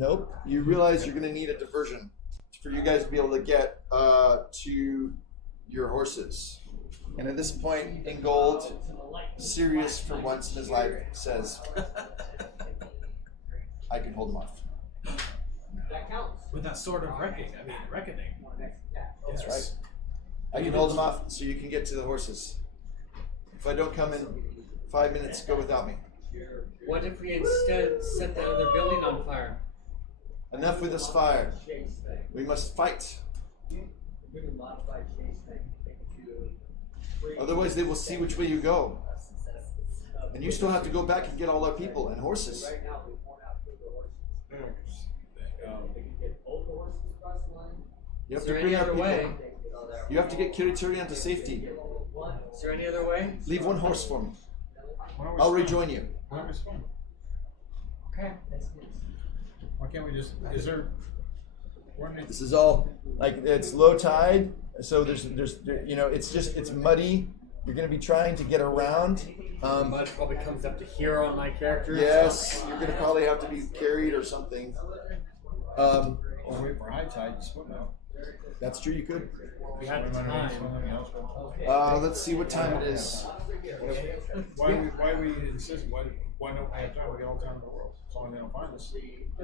Nope. You realize you're going to need a diversion for you guys to be able to get to your horses. And at this point, in gold, Sirius, for once in his life, says, I can hold them off. With that sort of reckoning. That's right. I can hold them off so you can get to the horses. If I don't come in 5 minutes, go without me. What if we instead set that other building on fire? Enough with this fire. We must fight. Otherwise, they will see which way you go. And you still have to go back and get all our people and horses. You have to bring our people. You have to get Kiriturian to safety. Is there any other way? Leave one horse for me. I'll rejoin you. Why don't we swim? Okay. Why can't we just? Is there? This is all like it's low tide, so there's it's muddy. You're going to be trying to get around. Mud probably comes up to here on my character. Yes, you're going to probably have to be carried or something. Or wait for high tide to swim out. That's true. You could. We had time. Let's see what time it is. Why we insist? Why don't we have time? We get all the time in the world. That's why they don't find us.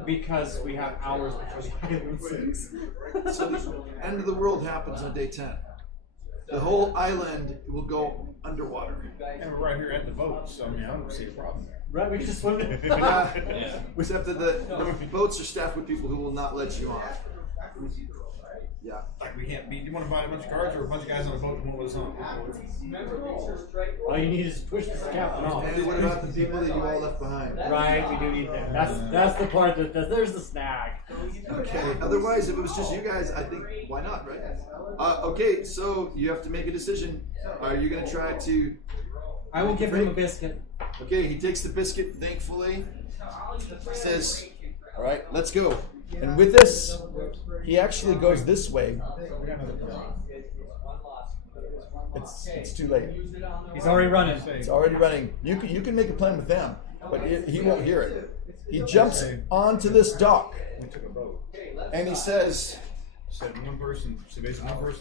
Because we have hours before the island sinks. So the end of the world happens on day 10. The whole island will go underwater. And we're right here at the boat, so I don't see a problem there. Right, we can just swim. Except that the boats are staffed with people who will not let you on. Yeah. Like we can't be. You want to buy a bunch of cards or a bunch of guys on a boat who won't let us on? All you need is to push the captain off. And what about the people that you all left behind? Right, we do need that. That's the part there's the snag. Okay. Otherwise, if it was just you guys, I think why not, right? Okay, so you have to make a decision. Are you going to try to? I will give him a biscuit. Okay, he takes the biscuit, thankfully. Says, all right, let's go. And with this, he actually goes this way. It's too late. He's already running. It's already running. You can make a plan with them, but he won't hear it. He jumps onto this dock, and he says, one person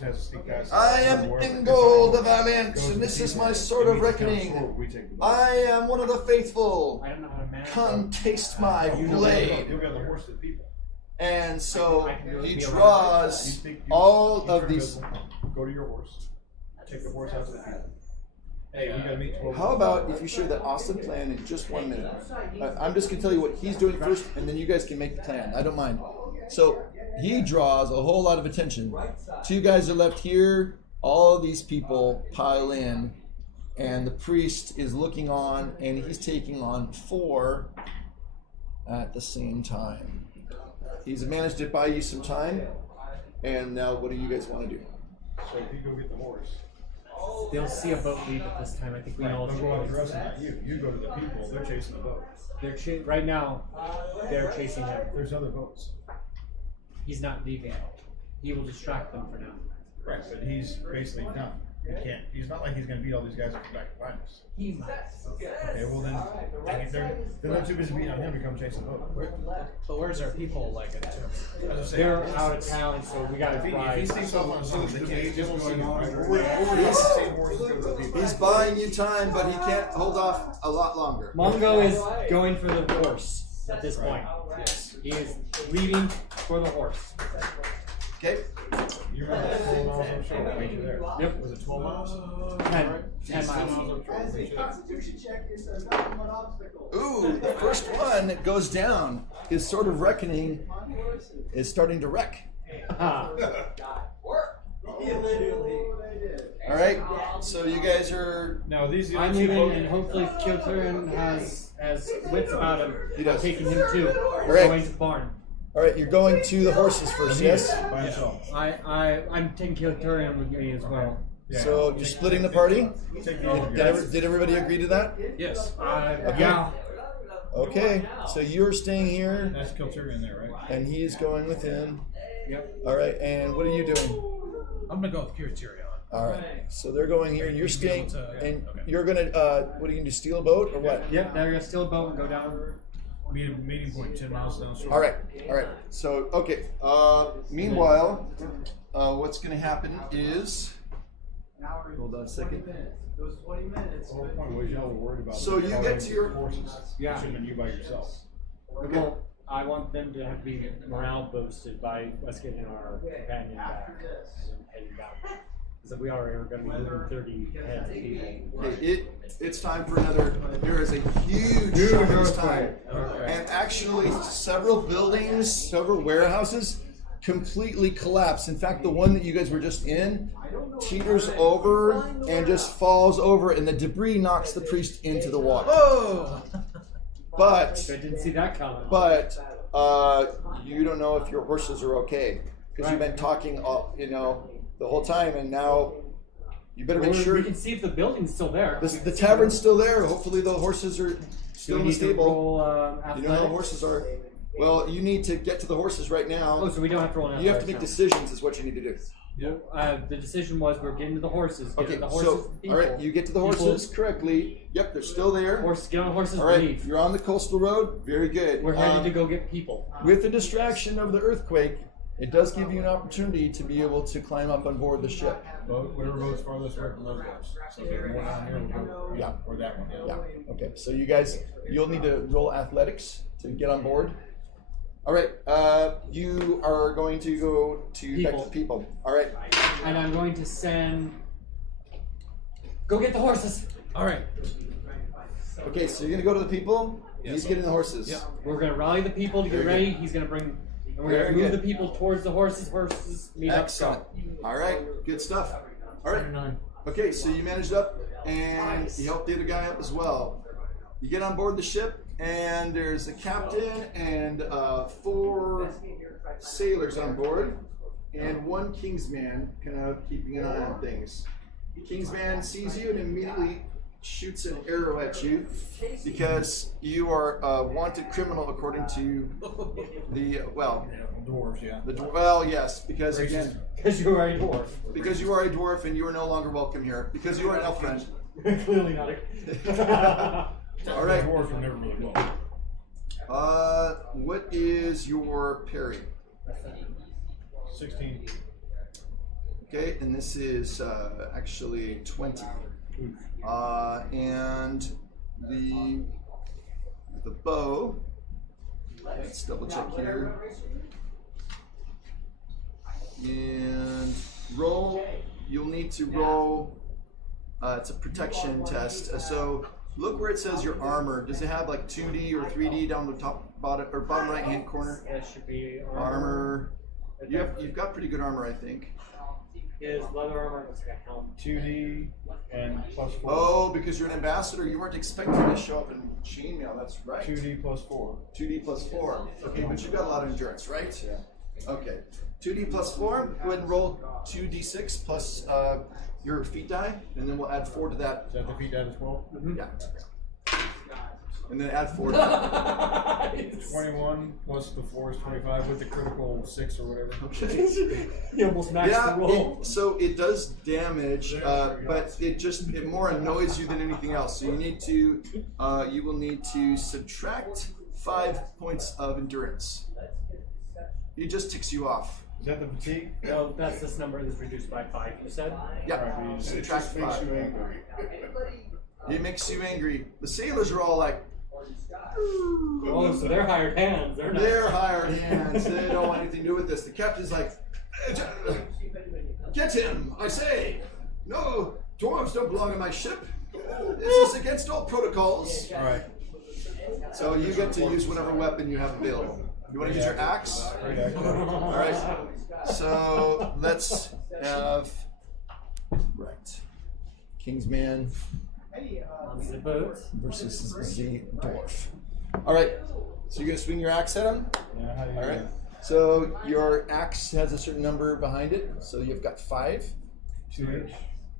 has to sneak past. I am Ingold the Valiant, and this is my sword of reckoning. I am one of the faithful. I don't know how to manage. Come taste my blade. You'll get the horse to the people. And so he draws all of these. Go to your horse. Take the horse out to the people. Hey, we gotta meet 12. How about if you share that awesome plan in just 1 minute? I'm just gonna tell you what he's doing first, and then you guys can make the plan. I don't mind. So he draws a whole lot of attention. 2 guys are left here. All of these people pile in, and the priest is looking on, and he's taking on 4 at the same time. He's managed to buy you some time, and now what do you guys want to do? So if you go get the horse, They'll see a boat leave at this time. I think we know. don't go out the rest of you. You go to the people. They're chasing the boat. Right now, they're chasing him. There's other boats. He's not leaving. He will distract them for now. Right, but he's basically done. He can't. He's not like he's going to beat all these guys up back to find us. He might. Okay, well then, they're not too busy beating on him to come chase the boat. But where's our people like it? They're out of town, so we got to fly. If he sneaks up on something, they can't just going on. He's buying you time, but he can't hold off a lot longer. Mongo is going for the horse at this point. He is leaving for the horse. Okay. You remember that 12 miles on shore? Right there. Yep. Was it 12 miles? 10 miles. Ooh, the first one that goes down. His sword of reckoning is starting to wreck. All right. So you guys are. No, these. I'm leaving, and hopefully Kilturin has wits about him. He does. Taking him too. We're right. going to the barn. All right. You're going to the horses first, yes? By himself. I'm taking Kilturin with me as well. Yeah. So you're splitting the party. Take the other guys. Did everybody agree to that? Yes. Yeah. Okay. So you're staying here, That's Kilturian there, right? and he is going with him. Yep. All right. And what are you doing? I'm gonna go with Kiriturion. All right. So they're going here, and you're You'd be able staying, to- and okay. you're gonna. What are you gonna do? Steal a boat or what? Yep. They're gonna steal a boat and go down. Meeting point 10 miles down the shore. All right. So okay. Meanwhile, what's going to happen is, hold on a second. The whole point was y'all were worried about. So you get to your horses. Yeah. It shouldn't have been you by yourself. Okay. Well, I want them to have to be morale boosted by us getting our companion back and heading back. Because we are going to be moving 30 heads of people. Okay, it's time for another. There is a huge chunk of this time, and actually several buildings, several warehouses, completely collapse. In fact, the one that you guys were just in teeters over and just falls over, and the debris knocks the priest into the water. Oh! But I didn't see that coming. But you don't know if your horses are okay because you've been talking, the whole time, and now you better make sure. We can see if the building's still there. The tavern's still there. Hopefully, the horses are still in the stable. Roll, You know how the horses are. Well, you need to get to the horses right now. Oh, so we don't have to roll an You have to athletics make now. decisions. Is what you need to do. Yep. The decision was we're getting to the horses. Get Okay, to the horses. so all right, you get to the horses correctly. Yep, they're still there. Horses, get on the horses. All right, Leave. you're on the coastal road. Very good. We're headed to go get people. With the distraction of the earthquake, it does give you an opportunity to be able to climb up on board the ship. Whatever goes farthest away from those guys. So if there's more down here, we'll go. Yeah. Or that one. Yeah. Okay. So you guys, you'll need to roll athletics to get on board. All right. You are going to go to back to people. All right. And I'm going to send. Go get the horses. All right. Okay. So you're gonna go to the people. He's getting the horses. Yeah. We're going to rally the people to get Very ready. He's going to bring. And we're going Very to move good. the people towards the horses. Horses meet up. Excellent. All right. Good stuff. All right. Okay. So you managed up, and you helped the other guy up as well. You get on board the ship, and there's a captain and 4 sailors on board, and 1 Kingsman kind of keeping an eye on things. The Kingsman sees you and immediately shoots an arrow at you because you are a wanted criminal according to the Dwarves, yeah. yes, because again, Because you are a dwarf. because you are a dwarf and you are no longer welcome here because you are an elf friend. Clearly not a. All right. Dwarves are never really well. What is your parry? 16. Okay, and this is actually 20. And the bow. Let's double check here. And roll. You'll need to roll. It's a protection test. So look where it says your armor. Does it have like 2D or 3D down the top, bottom right hand corner? That should be Armor. You've got pretty good armor, I think. His leather armor looks like a helmet. 2D and +4. Oh, because you're an ambassador, you weren't expecting to show up in chainmail. That's right. 2D +4. 2D plus 4. Okay, but you've got a lot of endurance, right? Yeah. Okay. 2D plus 4. Go ahead and roll 2d6 plus your feet die, and then we'll add 4 to that. Is that the feet down to 12? Yeah. And then add 4 to that. 21 plus the 4 is 25 with the critical 6 or whatever. Okay. You almost maxed the roll. So it does damage, but it more annoys you than anything else. So you will need to subtract 5 points of endurance. It just ticks you off. Is that the fatigue? No, that's this number that's reduced by 5, you said? Yeah. Alright, it Subtract just makes 5. you angry. It makes you angry. The sailors are all like, Oh, so they're hired hands. They're not. they're hired hands. They don't want anything to do with this. The captain's like, get him, I say. No, dwarves don't belong on my ship. This is against all protocols. Alright. So you get to use whatever weapon you have available. You want to use your axe? All right. So let's have Kingsman On the boat. versus the dwarf. All right. So you're gonna swing your axe at him. Yeah, how do you All right. So your axe has a certain number behind it. So you've got 5. 2 each?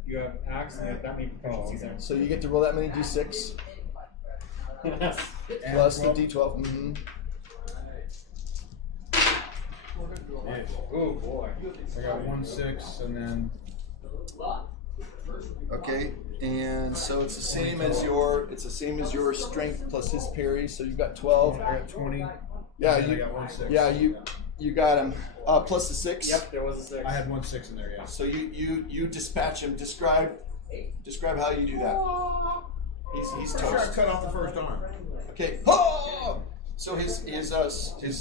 You have axe and you have that many proficiencies there. So you get to roll that many d6 Yes. plus the d12. Mm-hmm. Yeah. Oh boy. I got 1 6 and then Okay, and so it's the same as your strength plus his parry. So you've got 12. I got 20. Yeah, and then you I got 1 6. yeah you got him. Plus the 6. Yep, there was a 6. I had 1 6 in there. Yeah. So you dispatch him. Describe how you do that. He's Sure, I toast. cut off the first arm. Okay. Oh! So his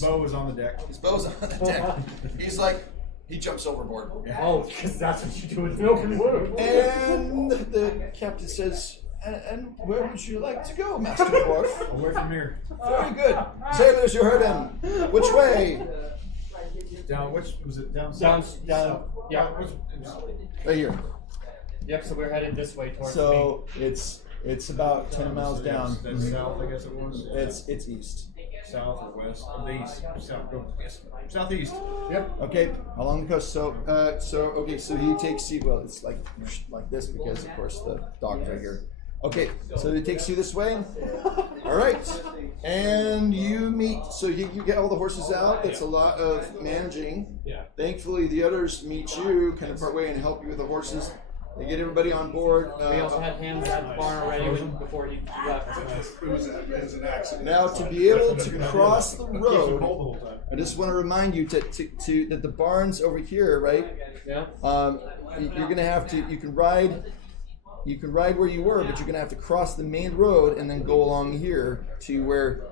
bow is on the deck. his bow's on the deck. He's like he jumps overboard. Oh, because that's what you do with an open wound. And the captain says, and where would you like to go, Master Dwarf? Away from here. Very good. Sailors, you heard him. Which way? Down. Which was it? Down. Down, south? down. Yeah. Right here. Yep. So we're headed this way towards me. So it's about 10 miles down. That's south, I guess it was. It's east. South or west? Or the east. South. Yes. Southeast. Yep. Okay, along the coast. So he takes you. Well, it's like this because of course the dog's right here. Okay, so he takes you this way. All right, and you meet. So you get all the horses out. That's a lot of managing. Yeah. Thankfully, the others meet you kind of part way and help you with the horses. They get everybody on board. We also had hands at the barn already before he left. It was an accident. Now, to be able to cross the Keeps it cold road, the whole time. I just want to remind you that the barns over here, right? Yeah. You're gonna have to. You can ride where you were, but you're gonna have to cross the main road and then go along here to where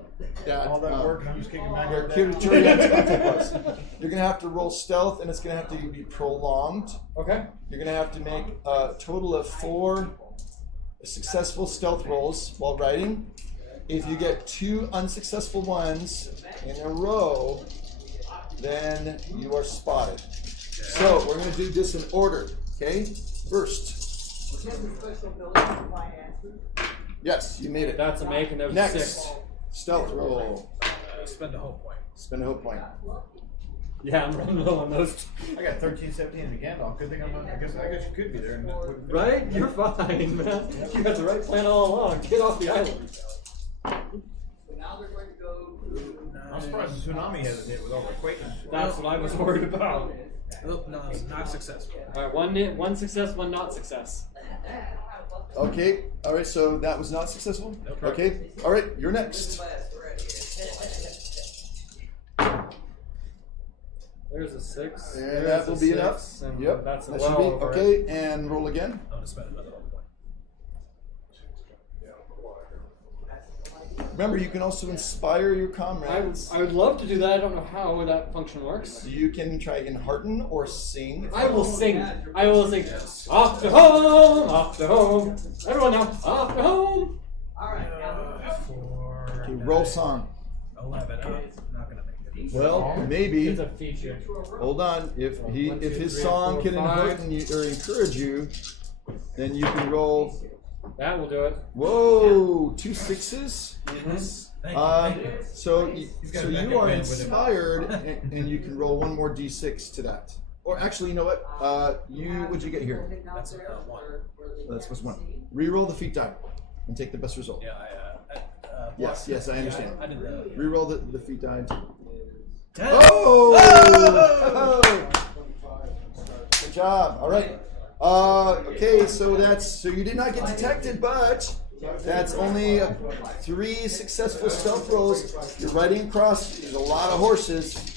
All that work, and I'm just kicking back. where every day. Kiritorian's contact was. You're gonna have to roll stealth, and it's gonna have to be prolonged. Okay. You're gonna have to make a total of 4 successful stealth rolls while riding. If you get 2 unsuccessful ones in a row, then you are spotted. So we're gonna do this in order. Okay. First. Yes, you made it. That's a make, and there's a Next, 6. stealth roll. Spend a whole point. Spend a hope point. Yeah, I'm running low on those. I got 13, 17 in the Gandalf. Good thing I'm not. I guess you could be there. And Right? You're fine, man. You had the right plan all along. Get off the island. I'm surprised the tsunami hasn't hit with all the quaking. That's what I was worried about. Oh, no, not successful. All right, one success, one not success. Okay. All right. So that was not successful. Nope. Okay. All right. You're next. There's a 6. And There's that will a be 6, enough. and Yep. That's a that well should be over it. okay. And roll again. I'm gonna spend another whole point. Remember, you can also inspire your comrades. I would love to do that. I don't know how that function works. You can try and hearten or sing. I will sing. I will sing. Off to home, off to home. Everyone now, off to home. 4. Okay, roll song. 11. Not gonna make it. Well, maybe. It's a feature. Hold on. If his 3, song 4, can 5. hearten you or encourage you, then you can roll. That will do it. Whoa, 2 6s. Thank you. So got a you backup are band with him. inspired, and you can roll 1 more d6 to that. Or actually, you know what? What'd you get here? That's 1. That's what's 1. Reroll the feat die and take the best result. Yeah, Yes, blocked. I understand. I did that. Reroll the feat die. 10. Oh! Good job. All right. Okay, so you did not get detected, but that's only 3 successful stealth rolls. You're riding across. There's a lot of horses.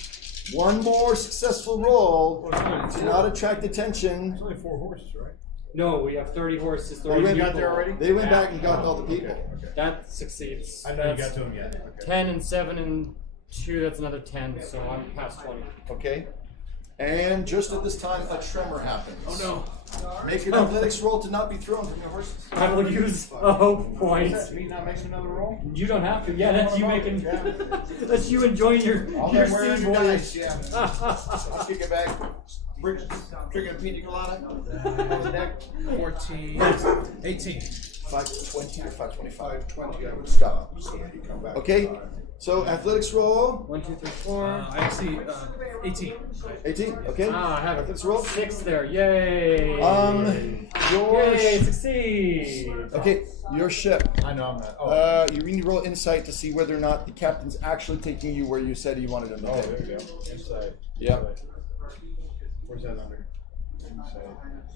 1 more successful roll to not attract attention. There's only 4 horses, right? No, we have 30 horses, 30 They went people. got there already? They went back and got all the people. Okay. That succeeds. I know you That's got to him yet. Okay. 10 and 7 and 2, that's another 10, so I'm past 20. Okay. And just at this time, a tremor happens. Oh no. Make an athletics roll to not be thrown from your horses. I will use a hope point. Me not makes another roll? You don't have to. Yeah, that's you making. That's you enjoying your All your that wearing sea your voyage. dice, yeah. I'll kick it back. Drinking a pina colada. 14. 18. 520 or 525? 520, I would Stop. So you come back. Okay. So athletics roll. 1, 2, 3, 4. I actually, 18. 18. Okay. I have Athletics roll. 6 there. Yay! Your Yay! Succeed. okay. Your ship. I know I'm not. You need to roll insight to see whether or not the captain's actually taking you where you said he wanted him to Oh, take. there you go. Inside. Yeah. Where's that under?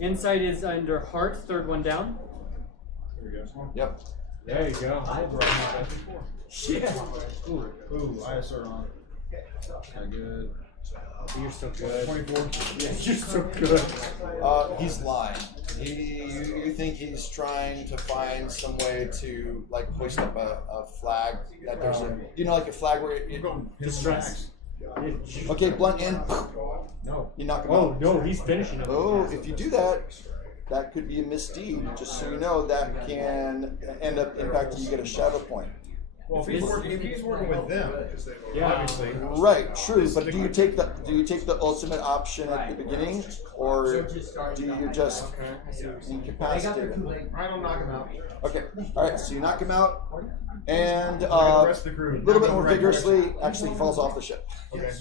Insight is under heart, third one down. Here we go. Yep. There you go. I've run that before. Shit. Ooh, ISR on. Not good. You're so good. 24. Yeah, you're so good. He's lying. You think he's trying to find some way to like hoist up a flag that there's like a flag where it Distress. okay, blunt in. No. You knock him Oh out. no, he's finishing him. Oh, if you do that, that could be a misdeed. Just so you know, that can end up impacting. You get a shadow point. Well, if he's working with them, obviously. Right, true. But do you take the ultimate option at the beginning, or do you just incapacitate him? I don't knock him out. Okay, all right. So you knock him out, and The rest of the crew. a little bit more vigorously, actually falls off the ship. Okay.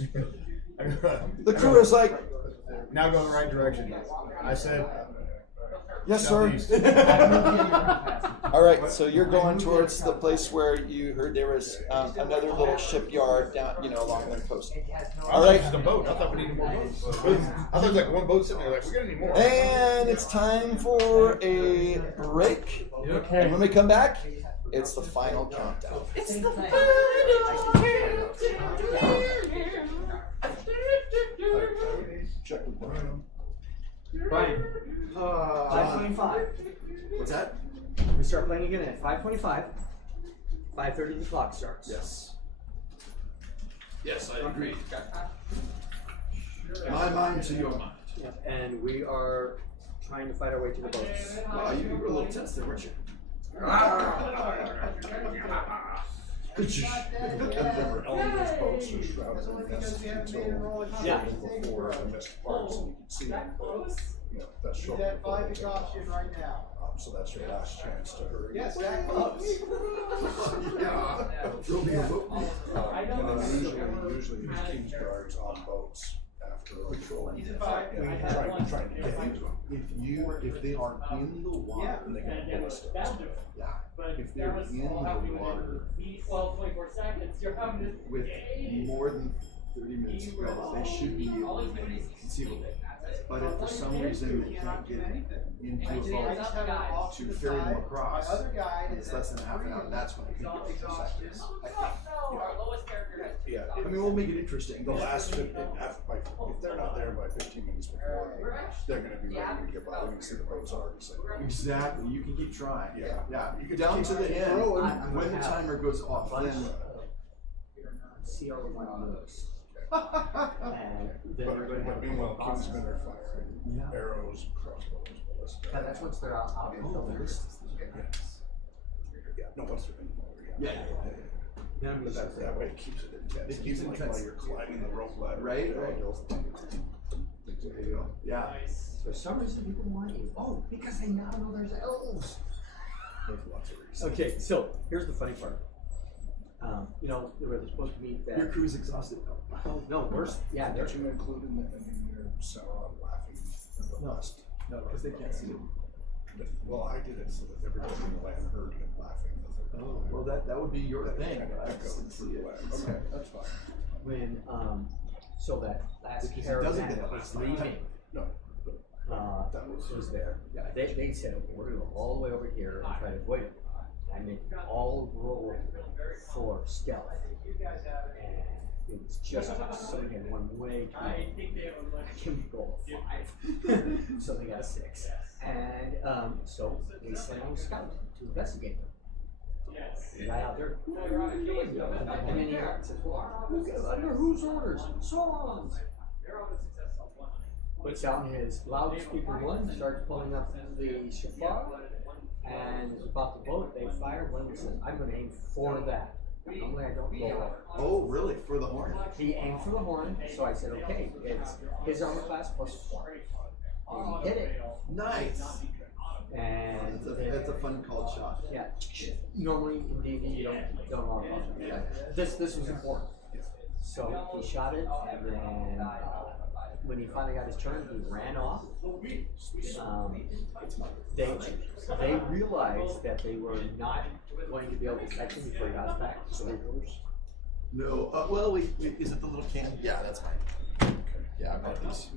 The crew is like, Now go in the right direction. I said. yes, sir. Southeast. All right, so you're going towards the place where you heard there was another little shipyard down, along the coast. All right, Just a boat. I thought we needed more boats. I thought there was like one boat sitting there. Like we're gonna need more. and it's time for a break. Okay. And when we come back, it's the final countdown. It's the final Check with Brian. Brian, 5:25. What's that? We start playing again at 5:25. 5:30 the clock starts. Yes. Yes, I agree. My mind to your mind. Yep. And we are trying to fight our way to the boats. Wow, you were a little tense there, weren't you? Remember, elevators, boats are shrouded in mist until Yeah. before the mist parts, and you can see them. But, that's short before they take off. right now. So that's your last chance to hurry. Yes, that close. Throw me a boat. And then usually there's King's guards on boats after a patrol. Trying to get into them. If they are in the water, then they can ballistic. Yeah. If they're in the water 24 seconds. You're having this with more than 30 minutes to go, they should be able to conceivable. But if for some reason they can't get into a boat to ferry them across, it's less than half an hour, that's when it could go for seconds. Yeah. I mean, we'll make it interesting. The last 15, if they're not there by 15 minutes before, they're going to be ready to get by. They're going to see the boats already set. Exactly, you can keep trying. Yeah. Yeah, you can down to the end. When the timer goes off, then. See all of my moves. And then we're going to have But meanwhile, Kingsmen are firing arrows, crossbows, ballistic. And that's what's their out in the list. Yeah, no, once they're in the water, Yeah. But that way it keeps it intense. It keeps it Even like intense. while you're climbing the rope ladder. Right, right. There you go. Yeah. For some reason, people want you. Oh, because they now know there's elves. There's lots of reasons. Okay, so here's the funny part. They were supposed to meet that. Your crew's exhausted though. Oh, no, worse. Yeah, they're. Did you include in your Sauron laughing in the last? No, because they can't see it. Well, I did it so that everybody in the land heard him laughing. Oh, well, that would be your thing. But I just didn't see it. Okay, that's fine. When so that last Because he doesn't caravan get that it was last time. leaving No, that was there. Yeah, they said we're gonna go all the way over here and try to avoid it. I made all roll for stealth, and it was just somebody had one way too. I can roll a 5, so they got a 6, and so they sent out a scout to investigate them. The guy out there, and then he says, well, under whose orders? Sauron's. Puts out his loudspeaker one, starts pulling up the shofar, and is about to vote. They fire one and says, I'm going to aim for that. Normally I don't go over. Oh, really? For the horn? He aimed for the horn, so I said, okay, it's his armor class plus 4. And he hit it. Nice. And That's a fun called shot. yeah, normally in D&D you don't want to. This was important. So he shot it, and then when he finally got his turn, he ran off. They realized that they were not going to be able to catch him before he got back. So they No. Well, is it the little can? Yeah, that's fine. Yeah, I bought these.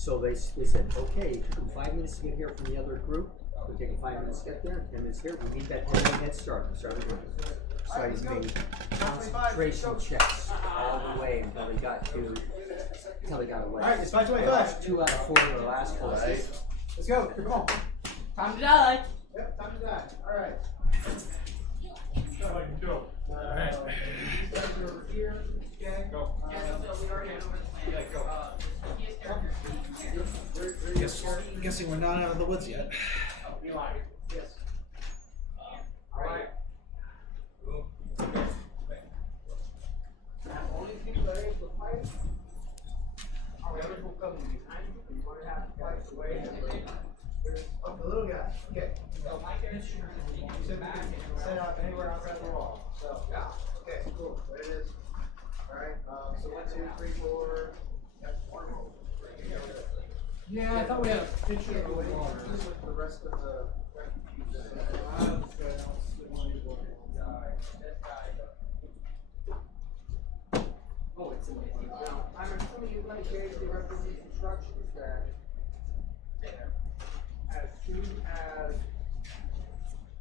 So they said, okay, it took them 5 minutes to get here from the other group. It'll take them 5 minutes to get there, 10 minutes here. We need that 10-minute head start. We started running. So I was making concentration checks all the way until they got away. All right, it's I 5:25. lost 2 out of 4 of the last horses. Let's go. Come on. Time to die. Yep, time to die. All right. All right. Over here. Okay. Go. Guessing we're not out of the woods yet. The little guy. Okay. Set up anywhere outside the wall. So yeah. Okay. Cool. There it is. All right. So 1, 2, 3, 4. Yep. Yeah, I thought we had a picture of the water. With the rest of the. Oh, it's amazing. Now, I'm assuming you're going to change the rest of these instructions that as soon as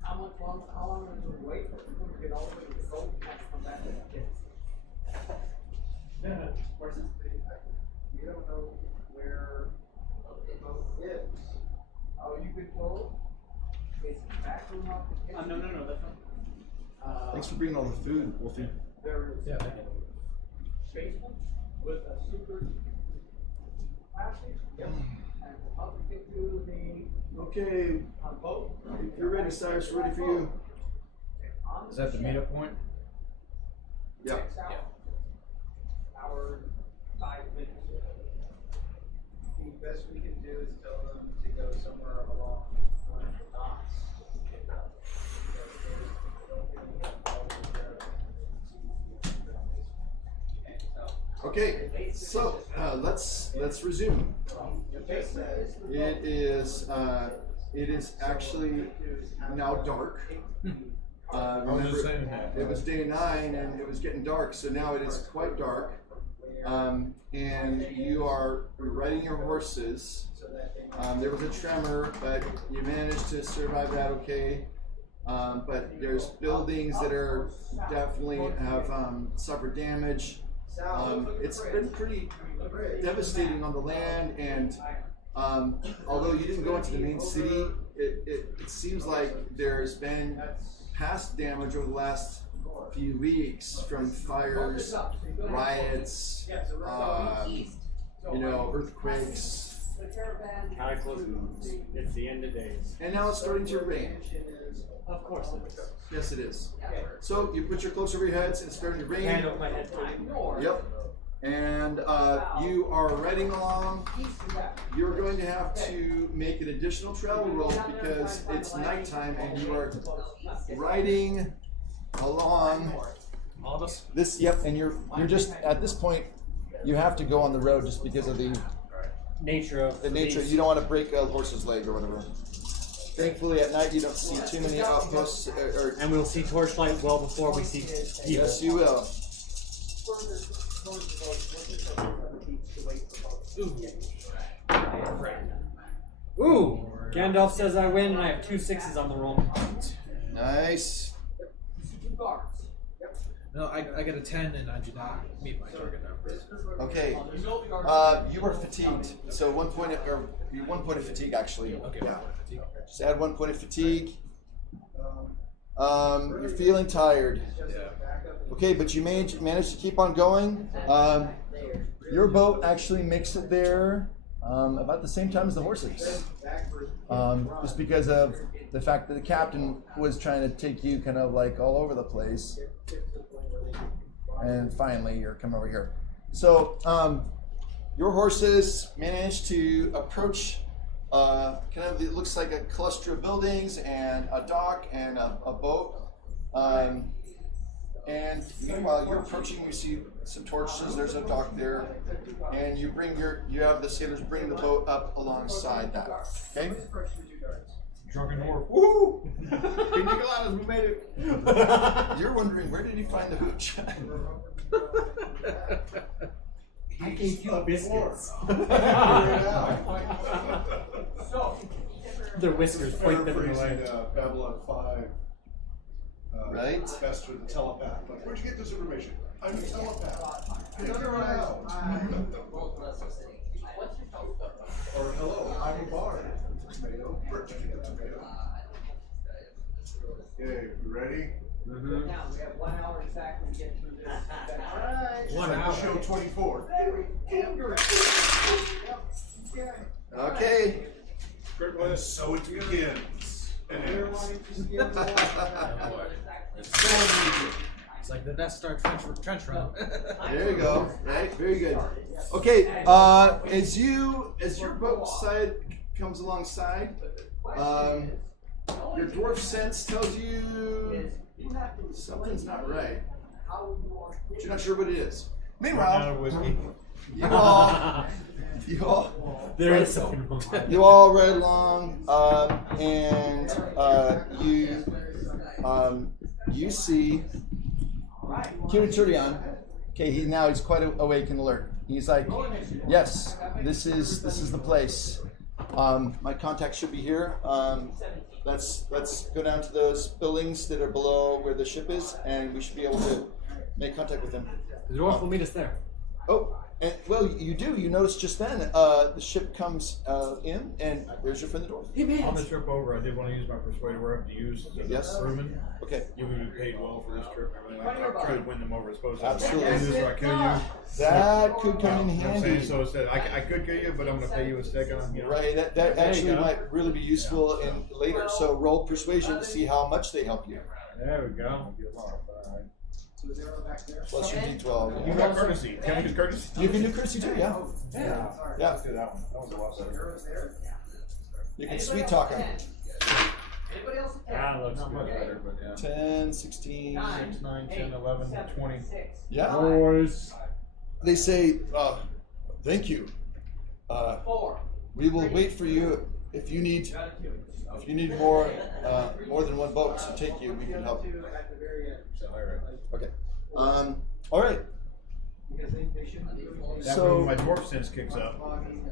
how long do we wait for people to get all the way to the goal and come back to the kids? Versus you don't know where the boat is. Oh, you've been told? It's back room off the kitchen. No, that's not. Thanks for bringing all the food, Wolfie. There is a basement with a super passage. Yep. And the public can do the Okay, boat. if you're ready, Cyrus, we're ready for you. Is that the meetup point? Yeah. Hour, 5 minutes. The best we can do is tell them to go somewhere along one of the dots. Okay, so let's resume. It is actually now dark. Remember, it was day 9 and it was getting dark, so now it is quite dark. And you are riding your horses. There was a tremor, but you managed to survive that okay. But there's buildings that are definitely have suffered damage. It's been pretty devastating on the land, and although you didn't go into the main city, it seems like there's been past damage over the last few weeks from fires, riots, earthquakes. Cataclysms. It's the end of days. And now it's starting to rain. Of course it is. Yes, it is. So you put your clothes over your heads, and it's starting to rain. Hand over my head too. Yep. And you are riding along. You're going to have to make an additional travel roll because it's nighttime and you are riding along All of us? this. Yep. And you're just at this point. You have to go on the road just because of the Nature of nature. beast. You don't want to break a horse's leg or whatever. Thankfully, at night you don't see too many outposts. And we'll see torchlight well before we see people. Yes, you will. Ooh! Gandalf says I win, and I have 2 6s on the roll. Nice. No, I got a 10 and I do not meet my target numbers. Okay. You are fatigued, so 1 point of fatigue actually. Okay. Yeah. Just add 1 point of fatigue. You're feeling tired. Yeah. Okay, but you managed to keep on going. Your boat actually makes it there about the same time as the horses. Just because of the fact that the captain was trying to take you kind of like all over the place. And finally, you're coming over here. So, your horses managed to approach kind of, it looks like a cluster of buildings and a dock and a boat. And meanwhile, you're approaching, you see some torches, there's a dock there, and you have the sailors bring the boat up alongside that, okay? Drunken whore. Woo! Hey, Nicholas, we made it. You're wondering, where did he find the hooch? I gave you biscuits. Their whiskers point them away. Paraphrasing Babylon 5. Right. Bester the telepath. Like, where'd you get this information? I'm a telepath. Figure it out. Or hello, I'm a bard. Tomato. Where'd you get the tomato? Okay, we ready? Mm-hmm. Now, we have 1 hour exactly to get through this. Alright. 1 hour. Show 24. Okay. So it begins. And ends. It's like the Death Star trench run. There you go. Right. Very good. Okay. As your boat side comes alongside, your dwarf sense tells you something's not right. But you're not sure what it is. Meanwhile, whiskey. you all There is something wrong. you all ride along, and you see Kiriturian. Okay, he's quite awake and alert. He's like, yes, this is the place. My contact should be here. Let's go down to those buildings that are below where the ship is, and we should be able to make contact with them. The dwarf will meet us there. Oh, and well, you do. You notice just then the ship comes in, and there's your friend the dwarf. Hey man. On the trip over, I did want to use my persuader where I have to use Yes. crewman. Okay. You would be paid well for this trip. I mean, I tried to win them over as opposed to Absolutely. use this where I kill you. That could come in You know what I'm saying? handy. So instead, I could kill you, but I'm going to pay you instead. Right, that There you actually go. might really be useful in later. So roll persuasion to see how much they help you. There we go. Plus your d12. You Yeah. got courtesy. Can I do courtesy? You can do courtesy too, yeah. Yeah. Yeah. Let's do that one. That was a lot better. You can sweet talk them. Anybody else? That looks Not much good. better, but yeah. 10, 16. 6, 9, 10, 11, 20. Yeah. Boys. They say, thank you. 4. We will wait for you if you need more than one boat to take you. We can help. So, all right. Okay. All right. That So- when my dwarf sense kicks up,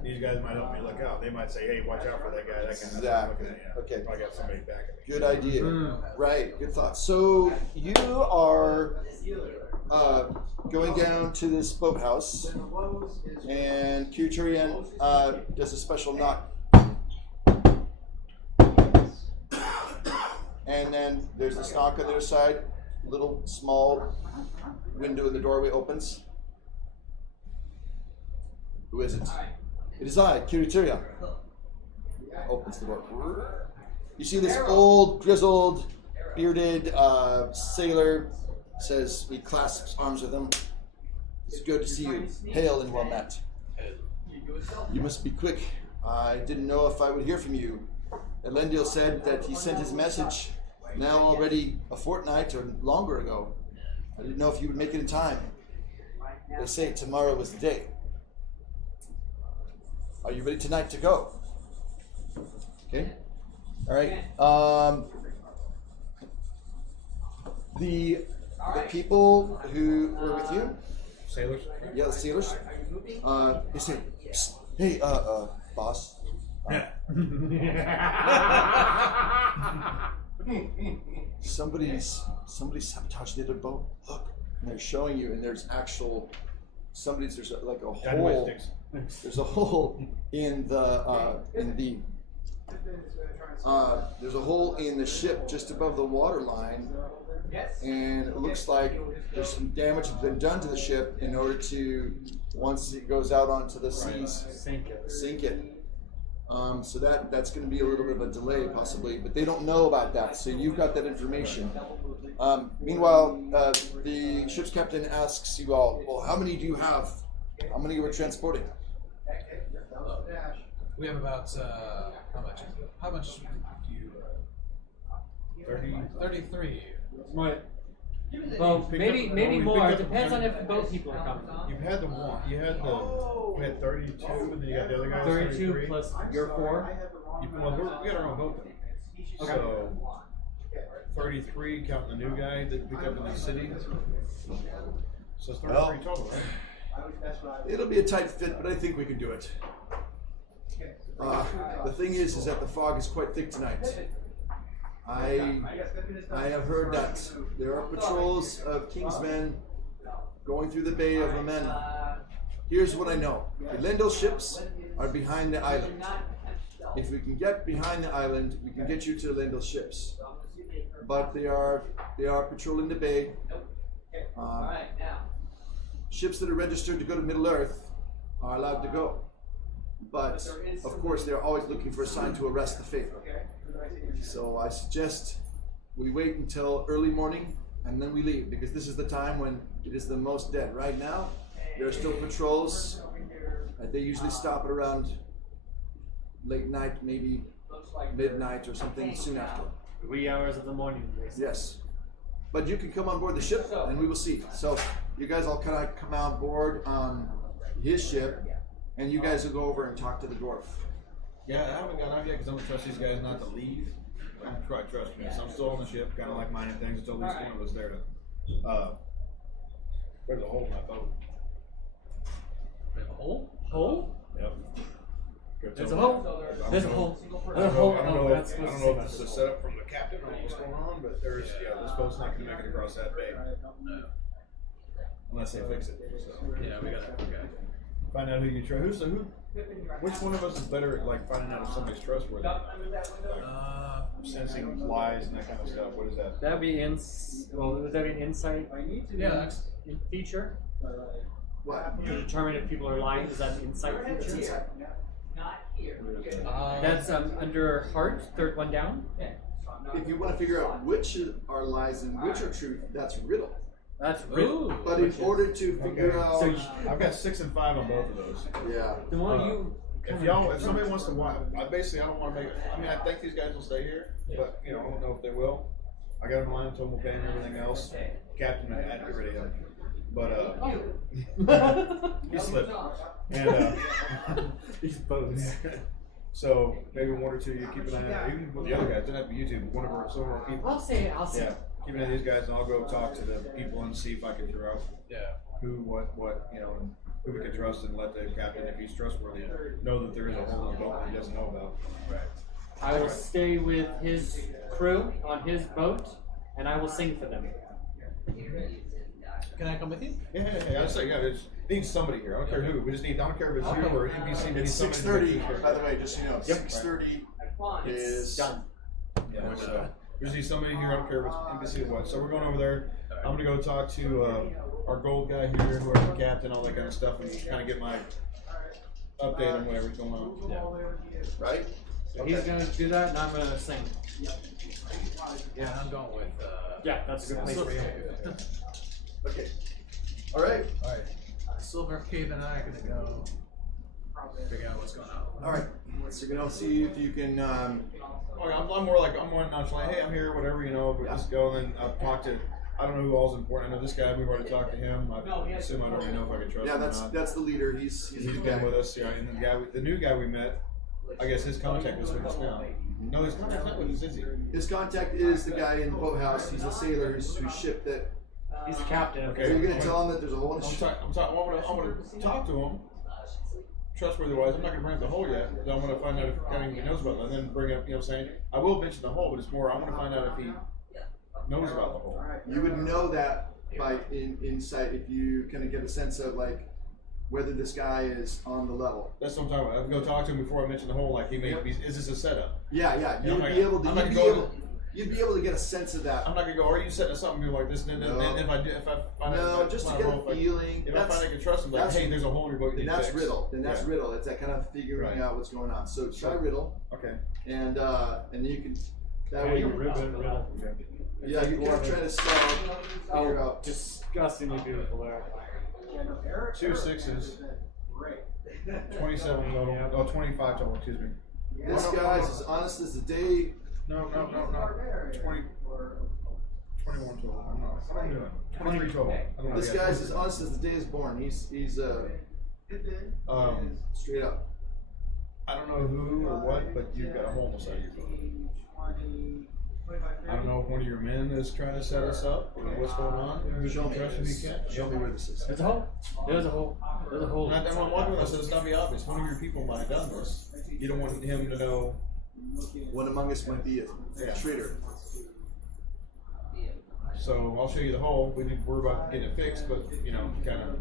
these guys might help me look out. They might say, "Hey, watch out for that guy." That kind of Exactly. looking at you. Okay. I got somebody back at me. Good idea. Right. Good thought. So you are going down to this boathouse, and Kiriturian does a special knock. And then there's this knock on the other side. Little small window in the doorway opens. Who is it? It is I, Kiriturian. Opens the door. You see this old, grizzled, bearded sailor. Says he clasps arms with him. It's good to see you. Hail and well met. You must be quick. I didn't know if I would hear from you. Elendil said that he sent his message now already a fortnight or longer ago. I didn't know if you would make it in time. They say tomorrow was the day. Are you ready tonight to go? Okay. All right. The people who were with you, Sailors. yeah, the sailors, they say, "Psst, hey, boss, somebody sabotaged the other boat. Look." And they're showing you, and there's actual there's like a Dynamite hole. sticks. There's a hole in the there's a hole in the ship just above the water line, and it looks like there's some damage that's been done to the ship in order to, once it goes out onto the seas, sink it. So that's going to be a little bit of a delay possibly, but they don't know about that, so you've got that information. Meanwhile, the ship's captain asks you all, well, how many do you have? How many were transporting? We have about how much? How much do you? 33. What? Well, maybe we more. picked It up- depends on if both people are coming. You had the one. You had we had 32, and then you got the other guys. 32 33. plus your 4. We got our own boat then. So 33 counting the new guy that picked up in the city. So it's 33 total, right? It'll be a tight fit, but I think we can do it. The thing is that the fog is quite thick tonight. I have heard that there are patrols of Kingsmen going through the Bay of Ravenna. Here's what I know. The Lindell ships are behind the island. If we can get behind the island, we can get you to Lindell ships. But they are patrolling the bay. Ships that are registered to go to Middle Earth are allowed to go. But, of course, they're always looking for a sign to arrest the faithful. So I suggest we wait until early morning and then we leave, because this is the time when it is the most dead. Right now, there are still patrols. They usually stop at around late night, maybe midnight or something soon after. Wee hours of the morning. Yes. But you can come on board the ship and we will see. So you guys all kind of come on board on his ship and you guys will go over and talk to the dwarf. Yeah, I haven't got out yet because I don't trust these guys not to leave. I'm quite trust me. So I'm still on the ship, kind of like mining things until this one was there to. There's a hole in my boat. There's a hole? Hole? Yep. There's a hole. There's a hole. I don't know if this is a setup from the captain or what's going on, but there's this boat's not going to make it across that bay No. unless they fix it. So. Yeah, we gotta. Okay. Find out who you trust. Which one of us is better at like finding out if somebody's trustworthy? Like, sensing lies and that kind of stuff. What is that? That'd be would that be an insight Yeah, that's. feature? What? To determine if people are lying, is that an insight feature? That's under heart, third one down. If you want to figure out which are lies and which are truth, that's riddle. That's riddle. But in order to figure out, So I've got 6 and 5 on both of those. yeah. the one you. If somebody wants to watch, I don't want to make. I mean, I think these guys will stay here, but I don't know if they will. I got them line, told them we'll pay and everything else. Captain, I had to get rid of him, but he slipped. And These boats. so maybe 1 or 2 you keep an eye on. Even with the other guys, doesn't have to be YouTube. One of our some of our people. I'll say. Yeah, keep an eye on these guys, and I'll go talk to the people and see if I can figure out who, what, and who we can trust, and let the captain, if he's trustworthy, know that there is a hole in the boat that he doesn't know about. Right. I will stay with his crew on his boat, and I will sing for them. Can I come with you? Yeah. I say, it needs somebody here. I don't care who. We just need. I don't care if it's you or NBC. We need It's somebody 6:30, by the way, just so you know. Yep. 6:30 is Done. Yeah, so we just need somebody here. I don't care if it's NBC or what. So we're going over there. I'm gonna go talk to our gold guy here, whoever the captain, all that kind of stuff, and kind of get my update on whatever's going on. Yeah. right. So he's gonna do that, and I'm gonna sing. Yeah, I'm going with. Yeah, that's a good place for you. Okay. All right. Alright. Silver Cave and I are gonna go figure out what's going on. All right. So you're gonna see if you can. I'm more nonchalant. Hey, I'm here, whatever, but just go and then I'll talk to. I don't know who all's important. I know this guy. We've already talked to him. I assume I don't really know if I can trust Yeah, him or not. that's the leader. He's He's the been guy. with us, yeah. And the new guy we met, I guess his contact was with us now. No, his contact's not with us, is he? His contact is the guy in the boathouse. He's a sailor whose ship that. He's the captain. Okay. So you're gonna tell him that there's a hole in the ship. I'm gonna talk to him. Trustworthy wise, I'm not gonna bring up the hole yet. But I'm gonna find out if he knows about it, and then bring up, saying I will mention the hole, but it's more I want to find out if he knows about the hole. You would know that by insight if you kind of get a sense of like whether this guy is on the level. That's what I'm talking about. I can go talk to him before I mention the hole. Like he may be. Is this a setup? Yeah. I'm not You'd be able to get a sense of that. I'm not gonna go. Are you setting us up and be like this? And then if I find out, just to get a feeling. If I find I can trust him, like hey, there's a hole in your boat. Then that's riddle. Riddle. It's that kind of figuring out what's going on. So try riddle. Okay. And you can. That Yeah, way you're you. riddle. Yeah, you're kind of trying to figure out. Disgustingly beautiful there. 2 6s. 27 total. Oh, 25 total. Excuse me. This guy's as honest as the day. No. 21 total. What am I doing? 23 total. I don't know. This guy's as honest as the day is born. He's straight up. I don't know who or what, but you've got a hole in the side of your boat. I don't know if one of your men is trying to set us up or what's going on. Show me. Trust if you can. Show me where this is. There's a hole. There's a hole. There's a whole. And I'm walking with us, so it's not be obvious. One of your people might have done this. You don't want him to know. One among us might be a traitor. So I'll show you the hole. We're about getting it fixed, but you know, kind of.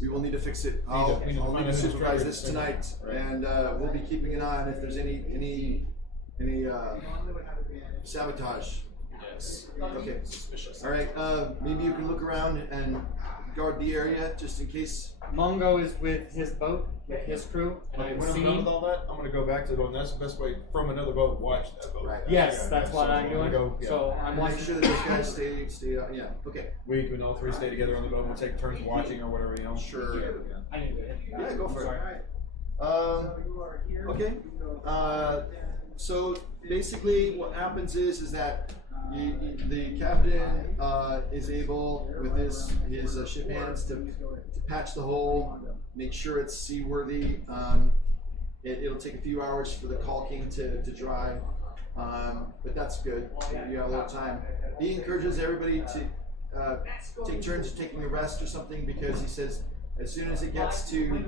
We will need to fix it. We I'll need to find need out to who's supervise traitor. this tonight, Right. and we'll be keeping an eye on if there's any sabotage. Yes. Okay. Suspicious. All right. Maybe you can look around and guard the area just in case. Mongo is with his boat, with his crew. When I'm Scene. done with all that, I'm gonna go back to the boat, and that's the best way from another boat. Watch that boat. Right. Yes, that's what So I'm doing. Go, yeah. So I'm Make watching. sure that those guys stay out. Yeah. Okay. We can all three stay together on the boat. We'll take turns watching or whatever, you know. Sure. Yeah. I need to. Yeah, go for Sorry. it. Okay. So basically, what happens is that the captain is able, with his ship hands, to patch the hole, make sure it's seaworthy. It'll take a few hours for the caulking to dry, but that's good. You got a little time. He encourages everybody to take turns taking a rest or something, because he says as soon as it gets to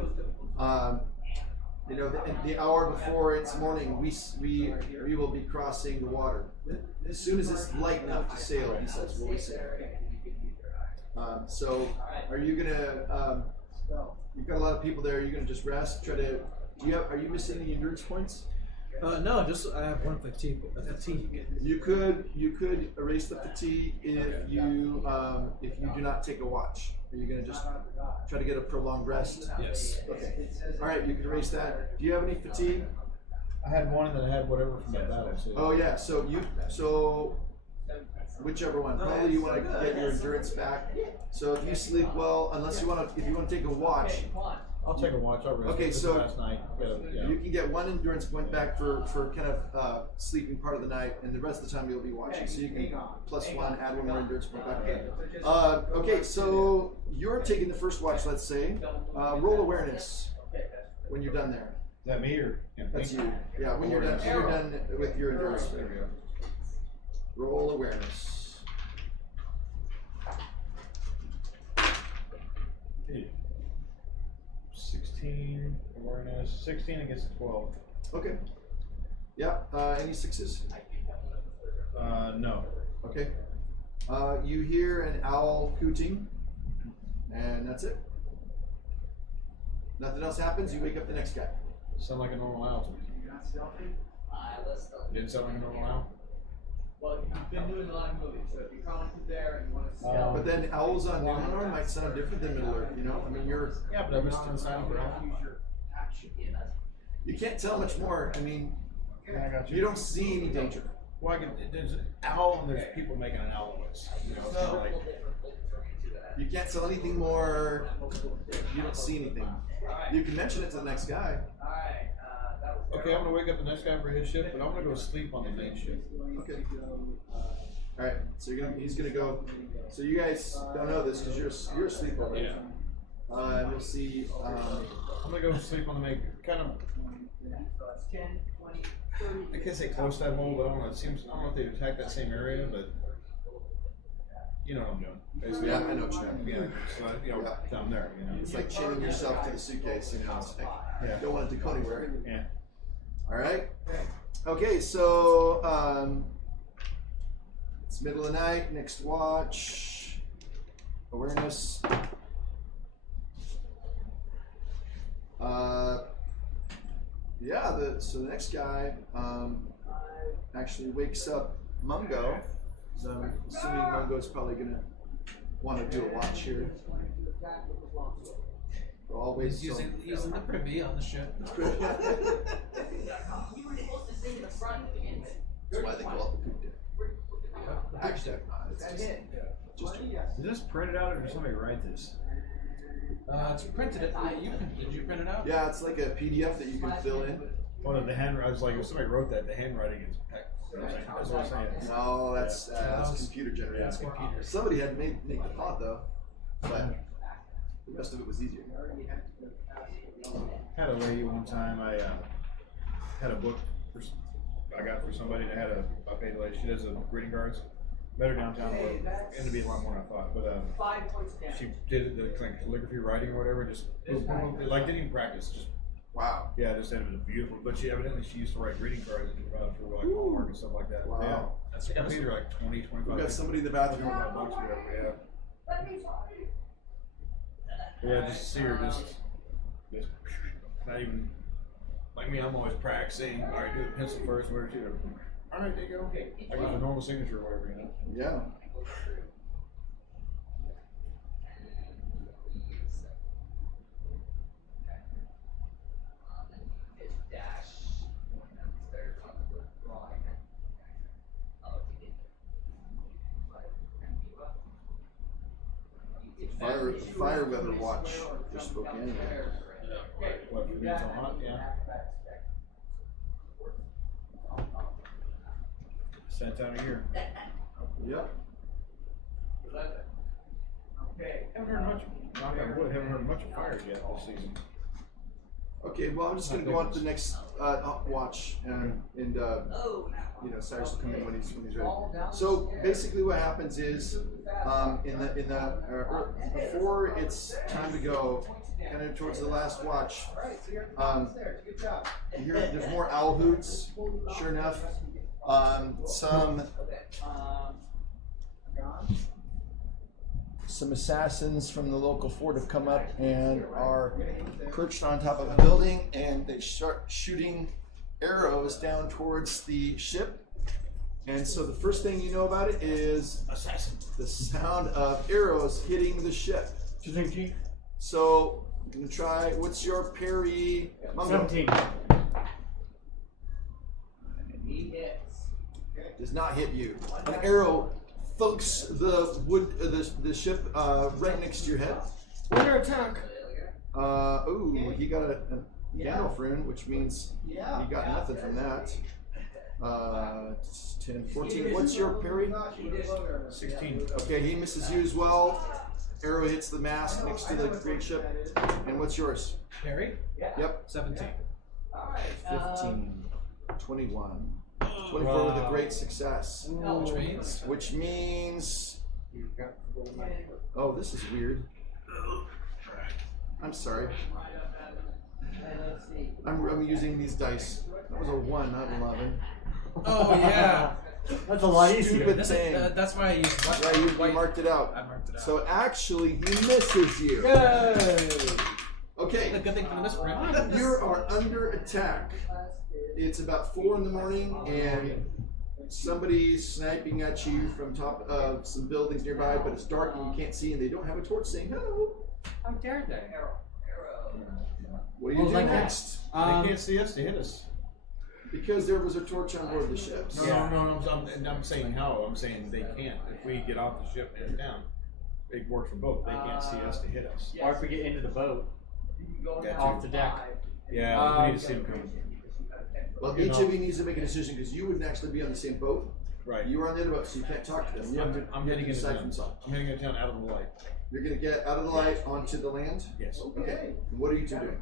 the hour before it's morning, we will be crossing the water. As soon as it's light enough to sail, he says, we'll be sailing. So, are you gonna? You've got a lot of people there. Are you gonna just rest? Are you missing any endurance points? No, just I have one fatigue. You could erase the fatigue if you do not take a watch. Are you gonna just try to get a prolonged rest? Yes. Okay. All right, you can erase that. Do you have any fatigue? I had one that had whatever from that battle. So. Oh yeah. So whichever one. Probably you want to get your endurance back. So if you sleep well, if you want to take a watch, I'll take a watch. I'll rest. Okay, This is so last night. Yeah. you can get one endurance point back for kind of sleeping part of the night, and the rest of the time you'll be watching. So you can plus one, add one more endurance point back. Okay, so you're taking the first watch. Let's say roll awareness when you're done there. Is that me or? That's you. Yeah, when you're done with your endurance. There we go. Roll awareness. Okay. 16 awareness. 16 against 12. Okay. Yeah. Any sixes? No. Okay. You hear an owl hooting, and that's it. Nothing else happens. You wake up the next guy. Sound like a normal owl to me. Didn't sound like a normal owl. Well, you've been doing a lot of movies, so if you're calling from there and you want to Um, But then owls on Numenor might sound different than Middle Earth. You know, I mean, Yeah, but I've been on the side for owl. you can't tell much more. I mean, I got you don't see any danger. Well, there's an owl and there's people making an owl noise. You know, it's kind of like. You can't tell anything more. You don't see anything. You can mention it to the next guy. Okay, I'm gonna wake up the next guy for his shift, but I'm gonna go sleep on the main shift. Okay. All right. So he's gonna go. So you guys don't know this because you're asleep already. Yeah. And you'll see. I'm gonna go sleep on the main. Kind of. I can't say close to that hole, but I don't know. I don't know if they attack that same area, but you know what I'm doing. Basically, Yeah, I know what you're doing. Yeah, so, down there. You know. It's like chaining yourself to the suitcase. You know, it's like Yeah. you don't want it to go anywhere. Yeah. All right. Okay. So it's middle of the night. Next watch. Awareness. Yeah. So the next guy actually wakes up Mungo. So I'm assuming Mungo's probably gonna want to do a watch here. We'll all wait He's using the privy on the ship. That's why they call it the poop deck. Actually, it's just Is this printed out or did somebody write this? It's printed. Did you print it out? yeah, it's like a PDF that you can fill in. Well, the hand. I was like, if somebody wrote that, the handwriting is. That's what I'm saying. No, that's computer generated. That's computer. Somebody had to make the font though, but the rest of it was easier. Had a lady one time. I had a book I got for somebody that had I paid the lady. She does greeting cards. Met her downtown. But it ended up being a lot more than I thought. But she did the calligraphy writing or whatever. Just like didn't even practice. Just Wow. yeah, just ended up beautiful. But she evidently she used to write greeting cards for like Hallmark and stuff like that. Wow. Yeah. That's I paid her like 20, 25. We've got somebody in the bathroom. $25 or whatever. Yeah, just see her just not even like me. I'm always practicing. All right, do the pencil first. Where she? All right, there you go. Like it's a normal signature or whatever, you know. Yeah. Fire weather watch for Spokane. What for being so hot? Yeah. Same time of year. Yep. Haven't heard much. Knock on wood. Haven't heard much of fires yet this season. Okay, well, I'm just going to go on to the next watch, and Cyrus will come in when he's ready. So basically, what happens is, before it's time to go, kind of towards the last watch, there's more owl hoots. Sure enough, some assassins from the local fort have come up and are perched on top of a building, and they start shooting arrows down towards the ship. And so the first thing you know about it is the sound of arrows hitting the ship. So I'm gonna try. What's your parry? 17. Does not hit you. An arrow thunks the wood, the ship right next to your head. Under attack. He got a Gandalf rune, which means he got nothing from that. 10, 14. What's your parry? 16. Okay, he misses you as well. Arrow hits the mast next to the great ship. And what's yours? Parry? Yep. 17. 15. 21. 24 with a great success. Which means? Which means. Oh, this is weird. I'm sorry. I'm using these dice. That was a 1, not 11. Oh, yeah. That's a lot easier. Stupid thing. That's why I used white. Yeah, you marked it out. I marked it out. So actually, he misses you. Yay! Okay. Good thing for the misprint. You are under attack. It's about 4 in the morning, and somebody's sniping at you from top of some buildings nearby, but it's dark and you can't see, and they don't have a torch saying hello. How dare they? What do you do next? They can't see us to hit us. Because there was a torch on board the ship. No. I'm saying how. I'm saying they can't. If we get off the ship and down, it works for both. They can't see us to hit us. Or if we get into the boat, That off too. the deck. Yeah, we need to see them coming. Well, each of you needs to make a decision because you wouldn't actually be on the same boat. Right. You were on the other boat, so you can't talk to them. You have to, I'm you have heading to into decide for town. yourself. I'm heading into town out of the light. You're going to get out of the light onto the land? Yes. Okay. And what are you two doing?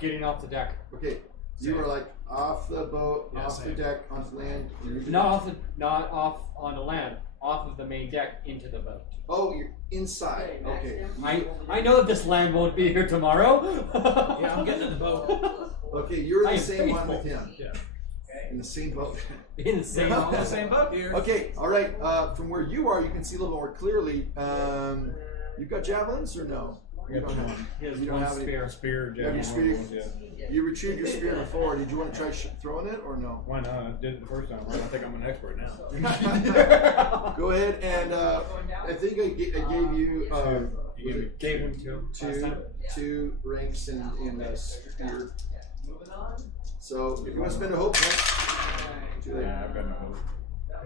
Getting off the deck. Okay. You are like off the boat, off the deck, onto land. And you're Not off on the land. Off of the main deck into the boat. Oh, you're inside. Okay. I know that this land won't be here tomorrow. Yeah, I'm getting in the boat. Okay, you're I in the am same one faithful. with him. Yeah. In the same boat. In the same. On the same boat here. Okay, all right. From where you are, you can see a little more clearly. You've got javelins or no? We got two. He has You don't one have any- spear. Spear, You have your javelin, spear. yeah. You retrieved your spear before. Did you want to try throwing it or no? Why not? I did it the first time. I think I'm an expert now. Go ahead and I think I gave you You Gave him two ranks in spear. So if you want to spend a hope point, too late. Yeah, I've got no hope.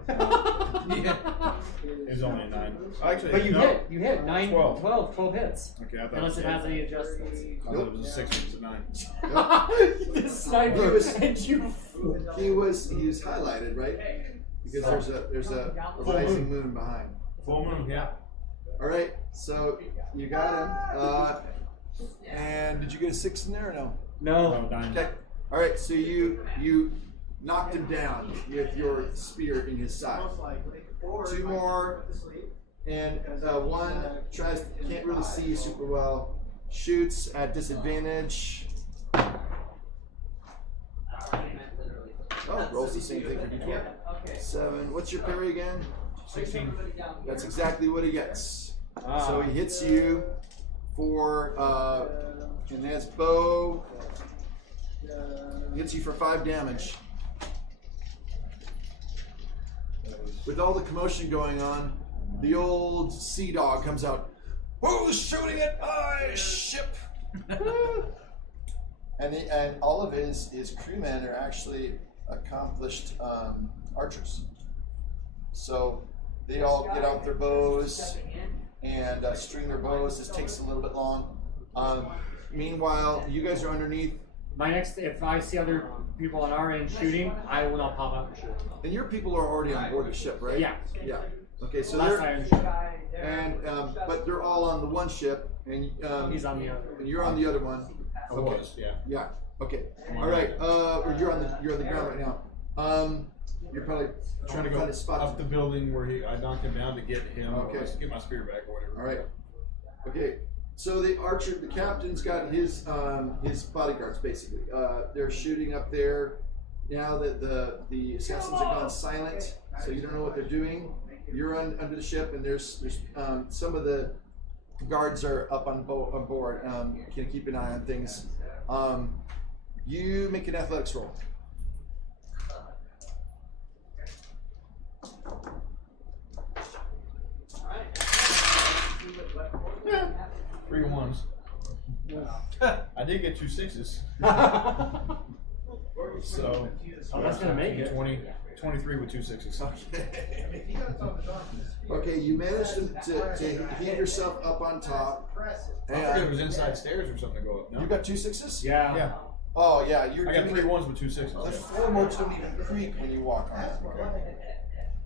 Yeah. It was only a 9. Actually, But you no. hit. You hit 9, 12. 12 hits. Okay, I thought Unless it has any adjustments. I thought it was a 6, it was a 9. The sniper He was- and you. He was highlighted, right? Because there's a rising moon behind. Full moon, yeah. All right, so you got him. And did you get a 6 in there or no? No. Oh, 9. Okay. All right, so you knocked him down with your spear in his side. Most likely. Or 2 it might more, be asleep. and one can't really see super well. Shoots at disadvantage. Oh, rolls the same thing for D20. 7. What's your parry again? 16. That's exactly what he gets. So he hits you for, and that's bow. Hits you for 5 damage. With all the commotion going on, the old sea dog comes out. Who's shooting at my ship? and all of his crewmen are actually accomplished archers. So they all get out their bows and string their bows. This takes a little bit long. Meanwhile, you guys are underneath. My next, if I see other people on our end shooting, I will not pop out and shoot. And your people are already on board the ship, right? Yeah. Yeah. Okay, so Last they're I understood. and but they're all on the one ship, and He's on the other. and you're on the other one. I was, yeah. Yeah. Okay. All right. Or you're on the ground right now. You're probably Trying to find go a spot. up the building where I knocked him down to get him, Okay. or get my spear back or whatever. All right. Okay. So the captain's got his bodyguards basically. They're shooting up there. Now that the assassins have gone silent, so you don't know what they're doing. You're under the ship, and there's some of the guards are up on board. Can keep an eye on things. You make an athletics roll. Yeah. 3 1s. I did get 2 6s. So Oh, that's gonna make it. 23 with 2 6s. Okay, you managed to heat yourself up on top. I forget it was inside stairs or something to go up. No? You got 2 6s? Yeah. Yeah. Oh yeah, you're I got doing 3 1s with 2 6s. The floorboards don't even creak when you walk on it. Okay.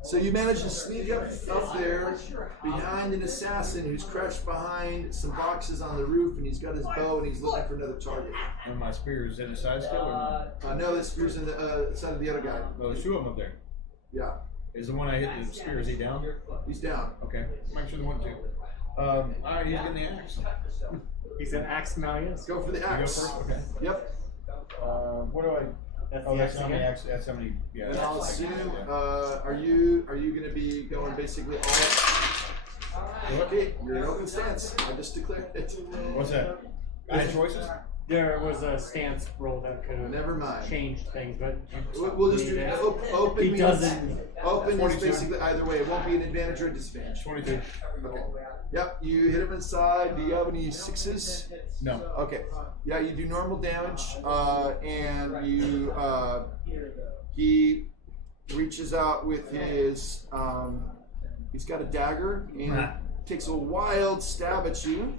So you manage to sneak up there behind an assassin who's crouched behind some boxes on the roof, and he's got his bow and he's looking for another target. And my spear is in his side still, or no? No, this spear's in the side of the other guy. Oh, there's 2 of them up there. Yeah, Is the one I hit the spear, is he down? he's down. Okay. Make sure the one 2. Alright, he's getting the axe. He's an axe now, yes. Go for the You go axe. first? Okay. Yep. What do I? That's Oh, the that's axe not the again. axe. That's how many. Yeah. And I'll that's assume, yeah. are you going to be going basically all? Okay, you're in open stance. I just declared it. What's that? I had choices. There was a stance roll that could have Never mind. changed things, but We'll just do open. He means- doesn't. Open is 42. basically either way. It won't be an advantage or a disadvantage. 22. Okay. Yep, you hit him inside. Do you have any 6s? No. Okay. Yeah, you do normal damage, and you he reaches out with his he's got a dagger and takes a wild stab at you.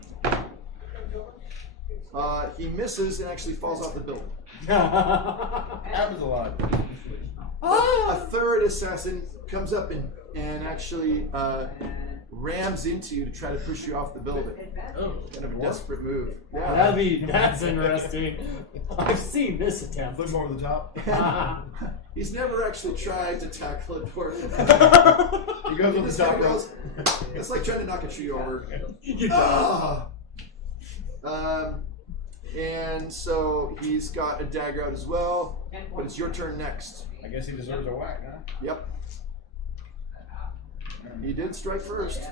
He misses and actually falls off the building. Happens a lot. A third assassin comes up and actually rams into you to try to push you off the building. Oh, Kind of a desperate move. That's interesting. I've seen this A attempt. bit more over the top. He's never actually tried to tackle a dwarf. He goes He on the just top kinda rope. goes- It's like trying to knock a tree over. You Ah! And so he's got a dagger out as well, but it's your turn next. I guess he deserves a whack, huh? Yep. He did strike first.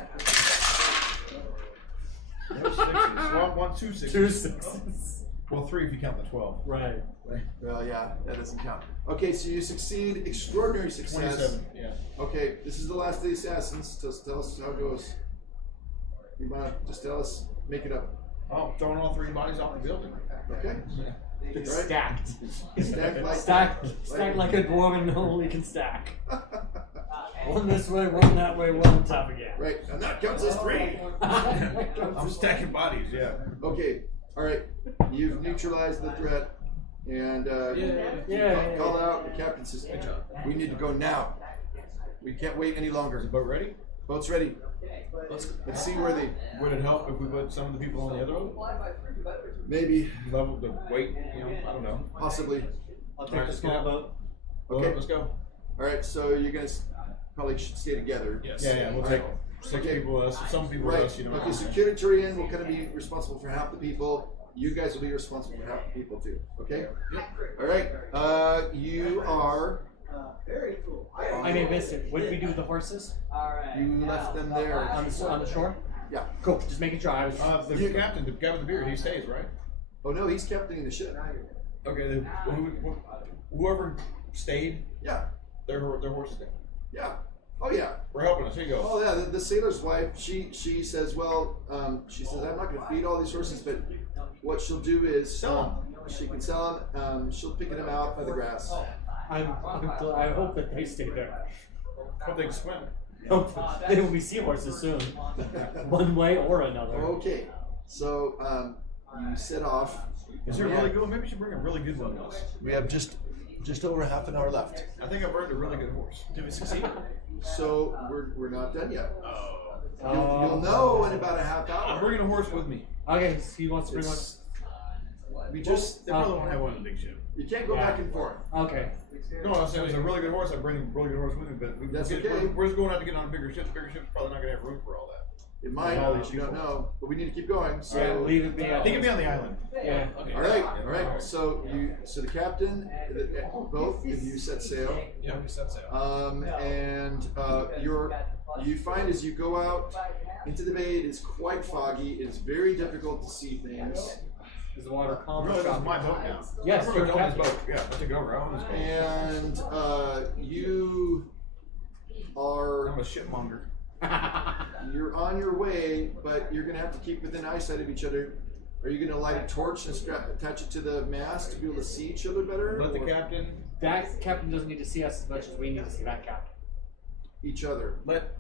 No 6s. Well, 1, 2 6s. 2 6s. Well, 3 if you count the 12. Right. Well, yeah, that doesn't count. Okay, so you succeed. Extraordinary success. 27. Yeah. Okay, this is the last of the assassins. Tell us how it goes. You want to just tell us, make it up. Oh, throwing all 3 bodies off the building. Okay? It's Right. stacked. Stacked like Stacked like a dwarven only can stack. One this way, one that way, one on top again. Right, and that counts as 3. I'm stacking bodies, yeah. Okay, all right. You've neutralized the threat, and Yeah. call out. The captain says, "We need to go now. We can't wait any Is longer. the boat ready? Boat's ready. Let's see where they Would it help if we put some of the people on the other one? maybe, Level the weight, you know, I don't know. possibly. I'll take the small boat. Okay. Let's go. All right. So you're gonna probably should stay together. Yes. Yeah, we'll All take right. 6 Okay. people with us, some people with Right. us, you know. Okay. So Turian will kind of be responsible for half the people. You guys will be responsible for half the people too. Okay. All right. You are. Very cool. I may miss it. What did we do with the horses? Alright. You left them there. On the shore? Yeah. Cool. Just making sure I was. The captain, the guy with the beard, he stays, right? Oh no, he's captaining the ship. Okay, whoever stayed, Yeah. their horses stayed. Yeah. Oh yeah. We're helping us. Here you go. Oh yeah. The sailor's wife. She says, well, she says I'm not going to feed all these horses, but what she'll do is Sell she can sell them. She'll pick them out by the grass. I hope that they stay there. Hope they can swim. They will be seahorses soon, one way or another. Okay. So you set off. Is there a really good one? Maybe we should bring a really good one with us. We have just over half an hour left. I think I've earned a really good horse. Did we succeed? So we're not done yet. Oh. You'll know in about a half I'm hour. bringing a horse with me. Okay, so he wants to bring one. It's- We just They probably won't have one in the big ship. you can't go back and forth. Okay. No, I was saying it's a really good horse. I bring a really good horse with me, but That's okay. we're just going out to get on bigger ships. Bigger ships probably not going to have room for all that. It might. All these You don't people. know, but we need to keep going. So. Yeah, leave it be. He can be on the island. Yeah. Okay. All right. So the captain, both of you set sail. Yeah, we set sail. And you find as you go out into the bay, it is quite foggy. It is very difficult to see things. Is the water calm? Really, this is my boat now. Yes, I'm you're going to own this captain. boat. Yeah, I took it over. I own this boat. And you are I'm a shipmonger. you're on your way, but you're gonna have to keep within eyesight of each other. Are you gonna light a torch and attach it to the mast to be able to see each other better? Let the or captain. That captain doesn't need to see us as much as we need to see that captain. each other. Let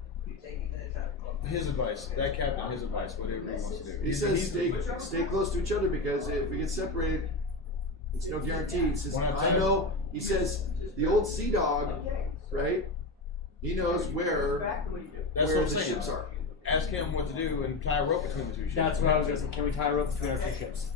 his advice. That captain, his advice. Whatever he wants to do. He says stay close to each other because if we get separated, it's no guarantee. He says, One at a I time. know. He says the old sea dog, right? He knows where That's where what I'm the saying. ships are. Ask him what to do and tie a rope between the two ships. That's what I was going to say. Can we tie a rope between our two ships?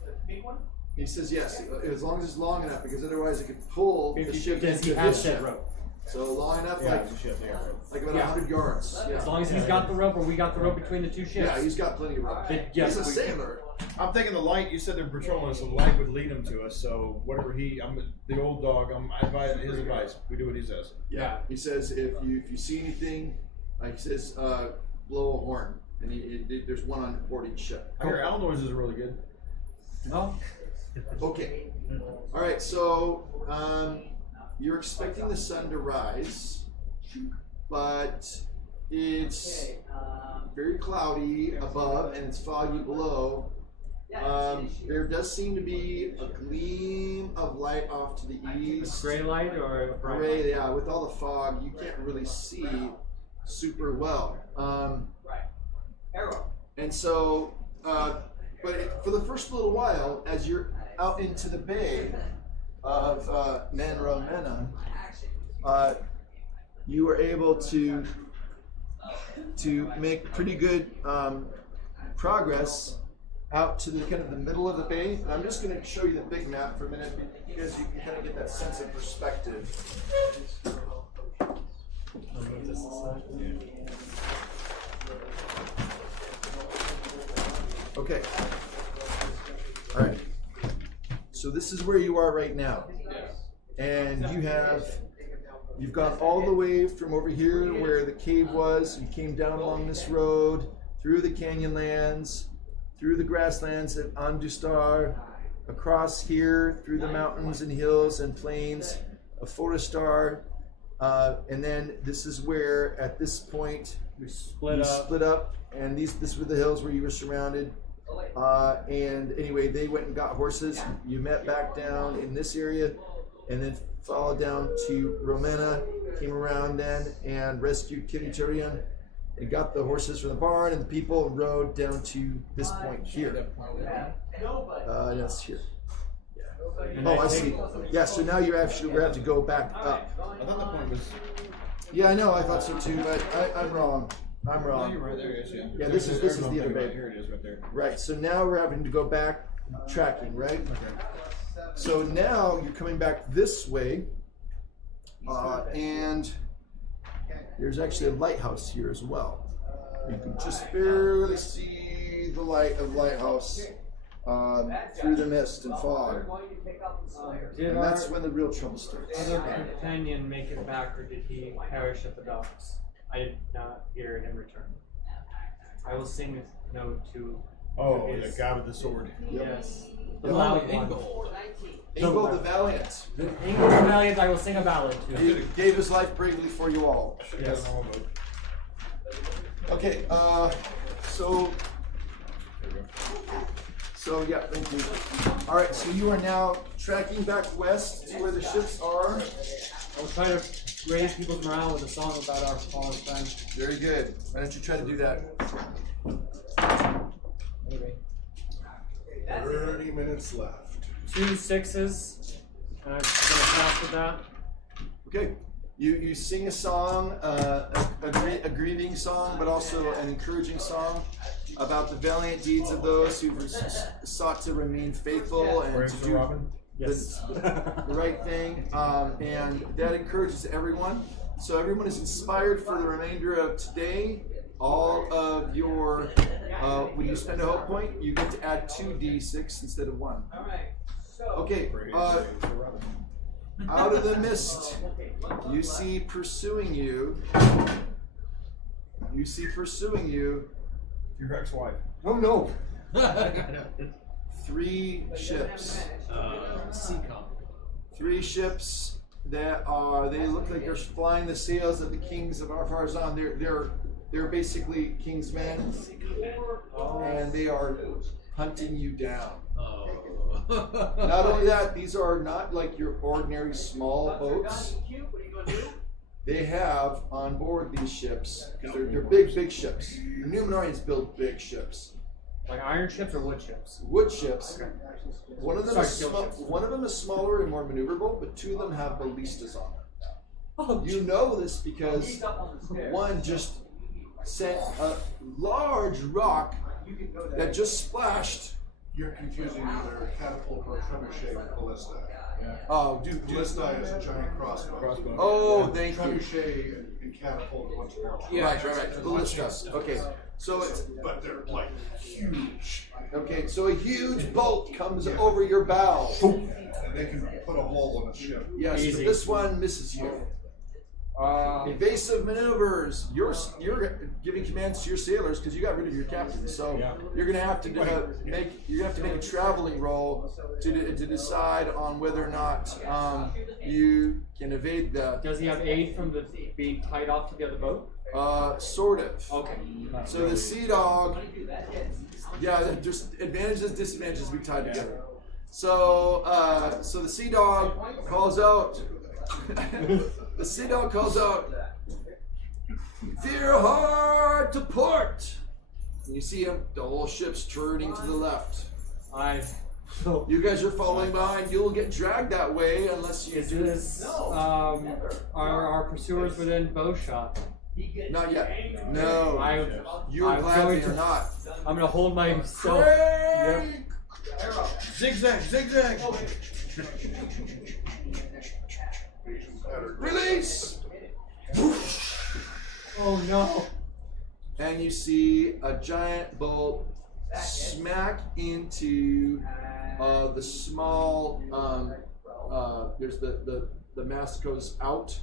He says yes, as long as it's long enough, because otherwise it could pull the ship Because he into has his said ship. rope. So long enough, Yeah, like it's a ship. Yeah. about Yeah. 100 yards. Yeah. As long as he's got the rope or we got the rope between the two ships. Yeah, he's got plenty of rope. Then yes, He's a we- sailor. I'm thinking the light. You said they're patrolling us, so the light would lead them to us. So whatever I'm the old dog. I advise his advice. We do what he says. Yeah. He says if you see anything, he says blow a horn, and there's one on board each ship. I hear owl noises are really good. No? Okay. All right. So you're expecting the sun to rise, but it's very cloudy above and it's foggy below. There does seem to be a gleam of light off to the east. Gray light or a bright Gray, light? yeah. With all the fog, you can't really see super well. And so, but for the first little while, as you're out into the bay of Manromena, you were able to make pretty good progress out to the kind of the middle of the bay. And I'm just going to show you the big map for a minute because you can kind of get that sense of perspective. Okay. All right. So this is where you are right now. And you've gone all the way from over here where the cave was. You came down along this road, through the canyon lands, through the grasslands at Andustar, across here, through the mountains and hills and plains of Forestar. And then this is where, at this point, We split you up. split up, and this were the hills where you were surrounded. And anyway, they went and got horses. You met back down in this area, and then followed down to Romena, came around then and rescued Turian, and got the horses from the barn and the people, and rode down to this point here. That's here. And Oh, I I think- see. Yeah, so now we're have to go back up. I thought the point was. Yeah, I know, I thought so too, but I'm wrong. I'm No, wrong. you're right. There it is. Yeah. Yeah, this is the other bay. Here it is, right there. Right, so now we're having to go back tracking, right? So now you're coming back this way, And there's actually a lighthouse here as well. You can just barely see the light of the lighthouse through the mist and fog. Did And our that's when the real trouble starts. other companion make it back, or did he perish at the docks? I did not hear him return. I will sing a note to. Oh, his- the guy with the sword. Yes. The Yep. loud one. Ingo the Valiant. Ingo the Valiant, I will sing a ballad to. He gave his life bravely for you all. Yes. Okay, so yeah, thank you. All right, so you are now tracking back west to where the ships are. I will try to raise people's morale with a song about our fallen friend. Very good. Why don't you try to do that? Anyway, 30 minutes left. 2 6s. And I'm gonna pass with that. Okay. You sing a song, a grieving song, but also an encouraging song about the valiant deeds of those who sought to remain faithful and Brave to Sir do Robin. Yes. the right thing, and that encourages everyone. So everyone is inspired for the remainder of today. All of your, when you spend a hope point, you get to add 2d6 instead of 1. Okay, Brave Sir Robin. out of the mist, you see pursuing you. You see pursuing you. Your ex-wife. Oh no! 3 ships. Seacom. 3 ships that are. They look like they're flying the sails of the kings of Ar-Pharazôn. They're basically king's men, and they are hunting you down. Not only that, these are not like your ordinary small boats. They have on board these ships, because they're big ships. The Numenorians build big ships. Like iron ships or wood ships? Wood ships. One of them Sorry, is steel ships. one of them is smaller and more maneuverable, but 2 of them have ballistas on them. Oh, You know this because one just sent a large rock that just splashed. You're confusing either catapult or trebuchet with ballista. Oh, Ballista is a giant crossbow. Oh, thank you. Trebuchet and catapult are much more. Right. Ballista. Okay, so it's But they're like huge. okay. So a huge bolt comes over your bow. And they can put a hole in a ship. Yes, Easy. but this one misses you. Evasive maneuvers. You're giving commands to your sailors because you got rid of your captain. So you're gonna have to make a traveling roll to decide on whether or not you can evade the. Does he have aid from the being tied off to the other boat? Sort of. Okay. So the sea dog. Yeah, just advantages, disadvantages we tied together. So the sea dog calls out. The sea dog calls out, "Veer hard to port!" And you see him, the whole ship's turning to the left. You guys are following behind. You'll get dragged that way unless you Is do this, are our pursuers within bow shot? Not yet. No. You're I'm glad going they are to- not. I'm gonna hold myself. Crank! Zigzag, zigzag. Release! Oh no! And you see a giant bolt smack into the small. There's the mast goes out,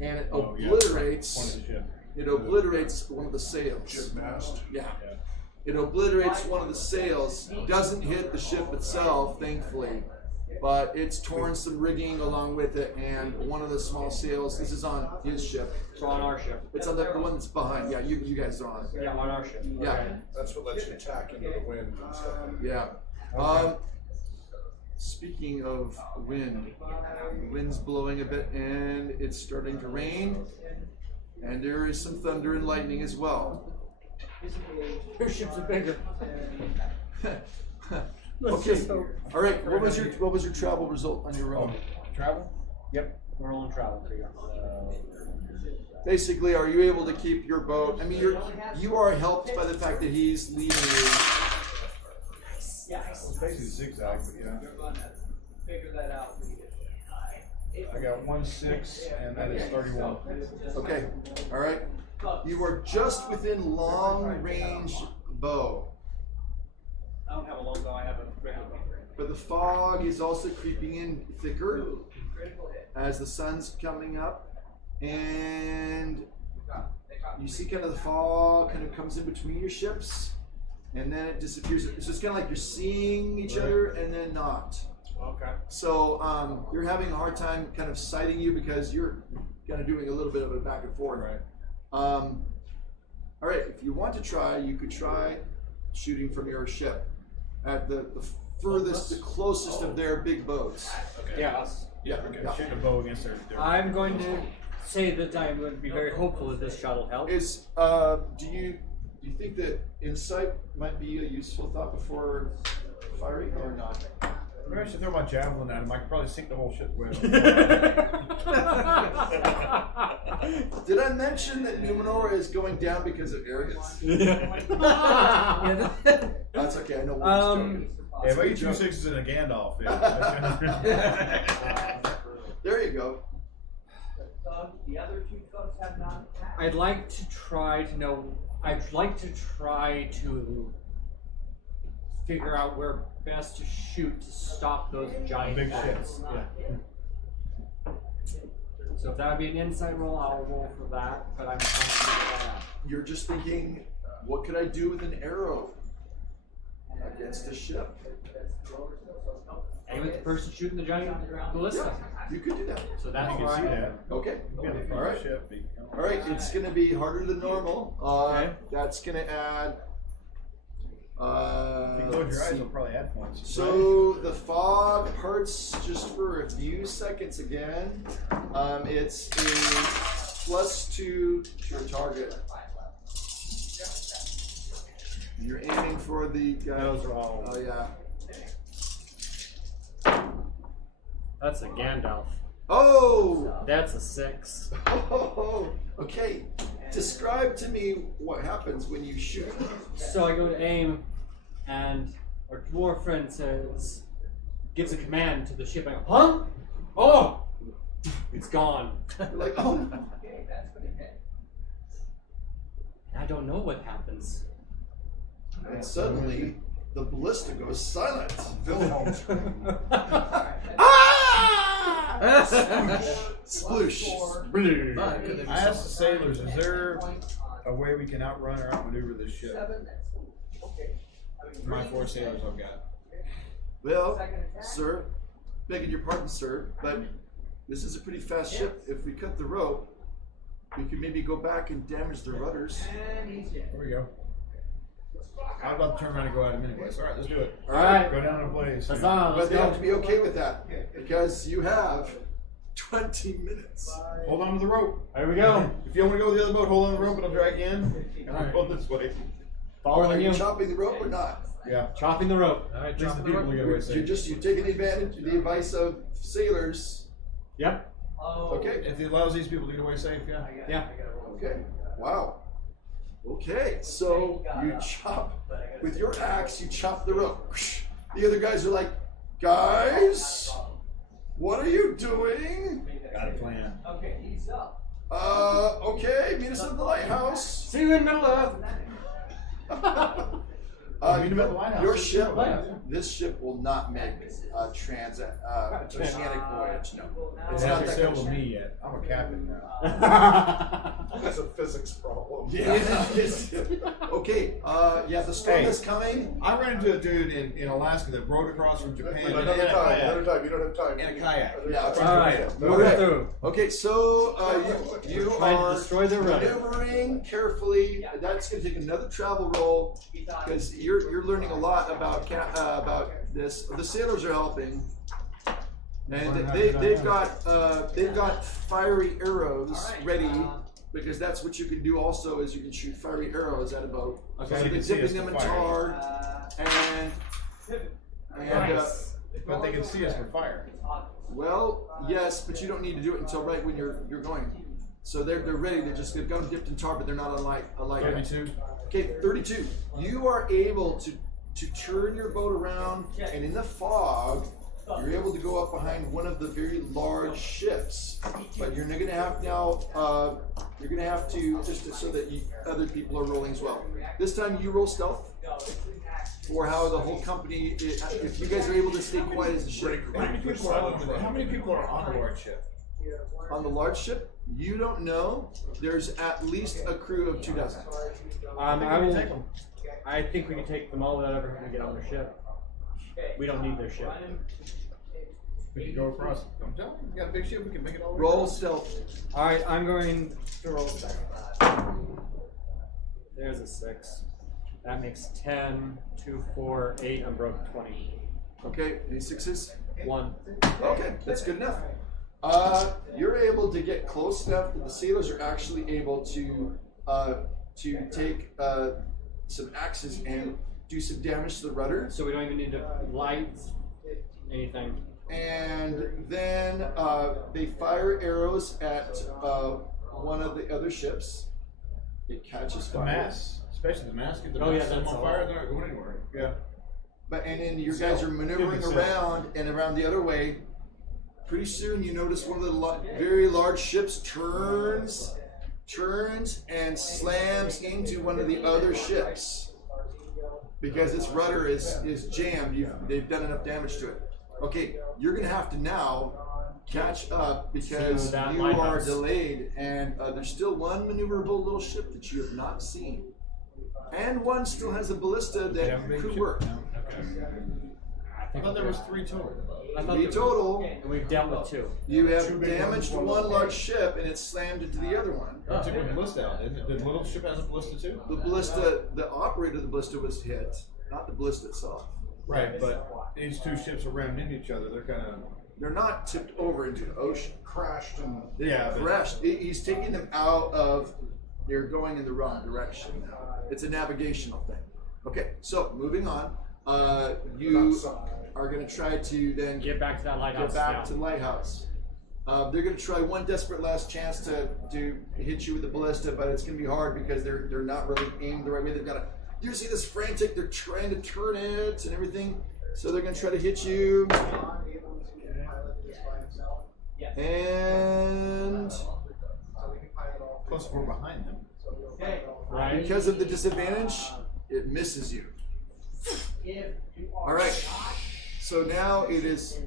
and it obliterates. Point of the ship. It obliterates one of the sails. Ship mast. Yeah. It obliterates one of the sails. Doesn't hit the ship itself, thankfully, but it's torn some rigging along with it, and one of the small sails. This is on his ship. It's on our ship. It's on the one that's behind. Yeah, you guys are on it. Yeah, on our ship. Yeah. Okay. That's what lets you attack into the wind and stuff. Yeah. Speaking of wind, the wind's blowing a bit, and it's starting to rain, and there is some thunder and lightning as well. Your ships are bigger. Okay. All right. What was your travel result on your own? Travel? Yep, we're on travel for you. Basically, are you able to keep your boat? I mean, you are helped by the fact that he's leading you. It's basically zigzag, but yeah. Figure that out. I got 1/6, and that is 31. Okay, all right. You are just within long range bow. I don't have a long bow, I have a regular bow. But the fog is also creeping in thicker as the sun's coming up. And you see kind of the fog kind of comes in between your ships. And then it disappears. So it's kind of like you're seeing each other and then not. Okay. So you're having a hard time kind of sighting you because you're kind of doing a little bit of a back and forth. Right. All right, if you want to try, you could try shooting from your ship at the furthest, the closest of their big boats. Okay. Yeah. Yeah. Okay. yeah. Shooting a bow against their I'm going to say that I'm going to be very hopeful that this shot will help. Is do you think that insight might be a useful thought before firing or not? Maybe I should throw my javelin at him. I could probably sink the whole ship with him. Did I mention that Numenor is going down because of arrogance? That's okay. I know what joking. Yeah, but you 2 6s and a Gandalf. Yeah. There you go. The other two folks have not attacked. I'd like to try to figure out where best to shoot to stop those giant Big boats. ships. Yeah. So if that would be an insight roll, I'll roll for that. But I'm trying to figure that out. You're just thinking, what could I do with an arrow against a ship? Aim at the person shooting the giant ballista. You could do that. So that's You can where see I that. Okay. Yeah, the All right. ship. All right. It's going to be harder than normal. Okay. That's going to add. If you close your let's eyes, see. it'll probably add points. So the fog parts just for a few seconds again. It's a +2 to your target. You're aiming for the guy. Those are all. Oh yeah. That's a Gandalf. Oh. That's a 6. Oh. Okay. Describe to me what happens when you shoot. So I go to aim, and our dwarf friend gives a command to the ship. I go, huh? Oh! It's gone. You're like, oh. And I don't know what happens. And suddenly, the ballista goes silent. Wilhelm scream. Sploosh. I asked the sailors, is there a way we can outrun or outmaneuver this ship? My 4 sailors I've got. Well, sir, begging your pardon, sir, but this is a pretty fast ship. If we cut the rope, we could maybe go back and damage the rudders. There we go. I'm about to turn around and go at him anyways. All right, let's do it. All right. Go down in a blaze. Huzzah, But let's they have to go. be okay with that because you have 20 minutes. Hold on to the rope. There we go. If you want to go to the other boat, hold on to the rope and I'll drag you in. And I'll go this way. Are Following you you. chopping the rope or not? Yeah. Chopping the rope. At least the people will get away You're safe. taking advantage of the advice of sailors. Yep. Okay. If it allows these people to get away safe, yeah. Yeah. Okay. Wow. Okay. So you chop with your axe. You chop the rope. The other guys are like, guys, what are you doing? Got a plan. Okay, he's up. Okay. Meet us at the lighthouse. See you in Middle Earth. Meet 'em at the lighthouse. Your ship, Yeah. this ship will not make a oceanic voyage. No, it's They not haven't that sailed kind of with me yet. I'm a captain now. That's a physics problem. Yeah. Okay. Yeah, the storm Hey. is coming. I ran into a dude in Alaska that rode across from Japan in Another a time, kayak. another time. You don't have time. In a kayak. Yeah. Okay. All right. Moving Okay. through. Okay. So you Trying to are destroy the rudder. maneuvering carefully. That's going to take another travel roll because you're learning a lot about this. The sailors are helping. And they've got fiery arrows ready because that's what you can do. Also, is you can shoot fiery arrows at a boat. Okay. So You they're can see us dipping them in with fire. tar, and But they can see us with fire. well, yes, but you don't need to do it until right when you're going. So they're ready. They've got them dipped in tar, but they're not on light. 32. Okay, 32. You are able to turn your boat around, and in the fog, You're able to go up behind one of the very large ships, but you're going to have now. You're going to have to just so that other people are rolling as well. This time you roll stealth for how the whole company. If you guys are able to stay quiet as a ship. How many people are on a large ship? On the large ship, you don't know. There's at least a crew of 24. I think we can take them all without ever having to get on their ship. We don't need their ship. We can go across. I'm telling you, we got a big ship. We can make it all. Roll stealth. All right, I'm going to roll stealth. There's a 6. That makes 10, 2, 4, 8. I'm broke 20. Okay, any sixes? 1. Okay, that's good enough. You're able to get close enough that the sailors are actually able to take some axes and do some damage to the rudder. So we don't even need to light anything. And then they fire arrows at one of the other ships. It catches The fire. mass, especially the mass. Get the Oh, mass yeah, set that's on all. fire. They're not going anywhere. Yeah. But and then your guys are maneuvering around and around the other way. Pretty soon you notice one of the very large ships turns and slams into one of the other ships because its rudder is jammed. They've done enough damage to it. Okay, you're gonna have to now catch up because you are delayed, and there's still one maneuverable little ship that you have not seen, and one still has a ballista that could work. I thought there was 3 total. 3 total. And we've dealt with 2. You have damaged one large ship, and it's slammed into the other one. I took the ballista out. The little ship has a ballista too. The ballista, the operator of the ballista was hit, not the ballista itself. Right, but these 2 ships are rammed into each other. They're kind of. They're not tipped over into the ocean. Crashed and They but- crashed. He's taking them out of. They're going in the wrong direction now. It's a navigational thing. Okay, so moving on. You are going to try to then Get back to that lighthouse. Get back now. to the lighthouse. They're going to try one desperate last chance to hit you with the ballista, but it's going to be hard because they're not really aimed the right way. They've got to. You see this frantic? They're trying to turn it and everything, so they're going to try to hit you. And Plus, if we're behind them. Right? because of the disadvantage, it misses you. All right. So now it is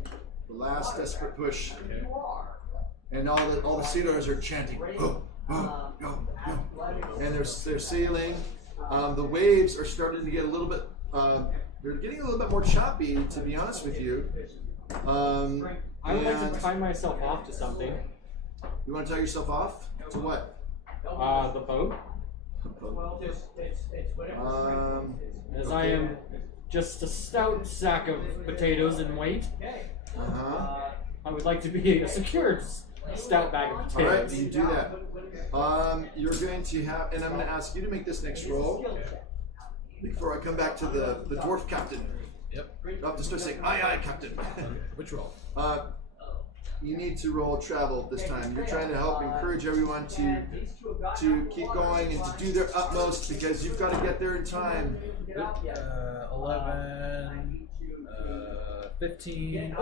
the last desperate push, and all the sailors are chanting, "Go, go, go, go," and they're sailing. The waves are starting to get a little bit. They're getting a little bit more choppy, to be honest with you. I would like to tie myself off to something. You want to tie yourself off to what? The boat. As I am just a stout sack of potatoes in weight, I would like to be a secured stout bag of potatoes. All right, you do that. You're going to have, and I'm going to ask you to make this next roll before I come back to the dwarf captain. Yep. I'll have to start saying, "Aye, aye, captain." Which roll? You need to roll travel this time. You're trying to help encourage everyone to keep going and to do their utmost because you've got to get there in time. 11, 15,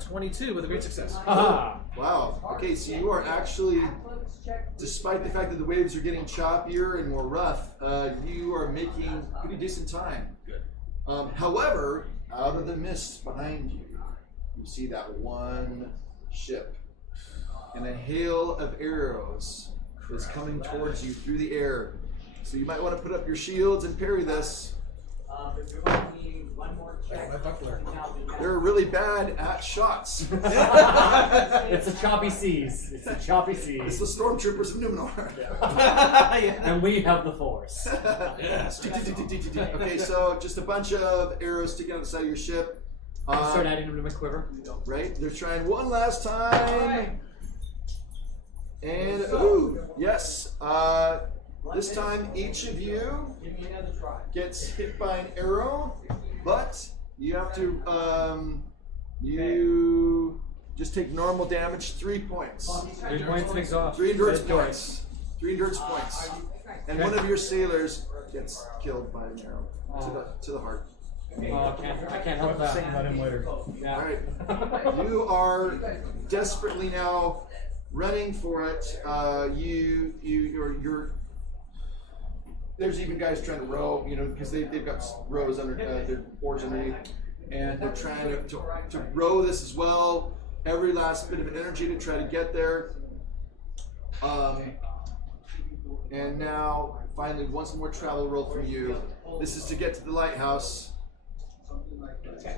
22 with a great success. Aha! Wow. Okay, so you are actually, despite the fact that the waves are getting choppier and more rough, you are making pretty decent time. Good. However, out of the mist behind you, you see that one ship, and a hail of arrows is coming towards you through the air. So you might want to put up your shields and parry this. My buckler. They're really bad at shots. It's the choppy seas. It's the choppy It's seas. the stormtroopers of Numenor. And we have the force. Yes. Okay, so just a bunch of arrows sticking out the side of your ship. Start adding them to my quiver. Right? They're trying one last time. And, ooh, yes. This time each of you gets hit by an arrow, but you have to, you just take normal damage, 3 points. 3 points makes off. 3 endurance points. 3 endurance points. And one of your sailors gets killed by an arrow to the heart. I can't I'll help have to think that. about him later. Yeah. All right. You are desperately now running for it. You're. There's even guys trying to row, because they've got rows under their oars underneath, and they're trying to row this as well. Every last bit of energy to try to get there. And now, finally, once more travel roll from you. This is to get to the lighthouse.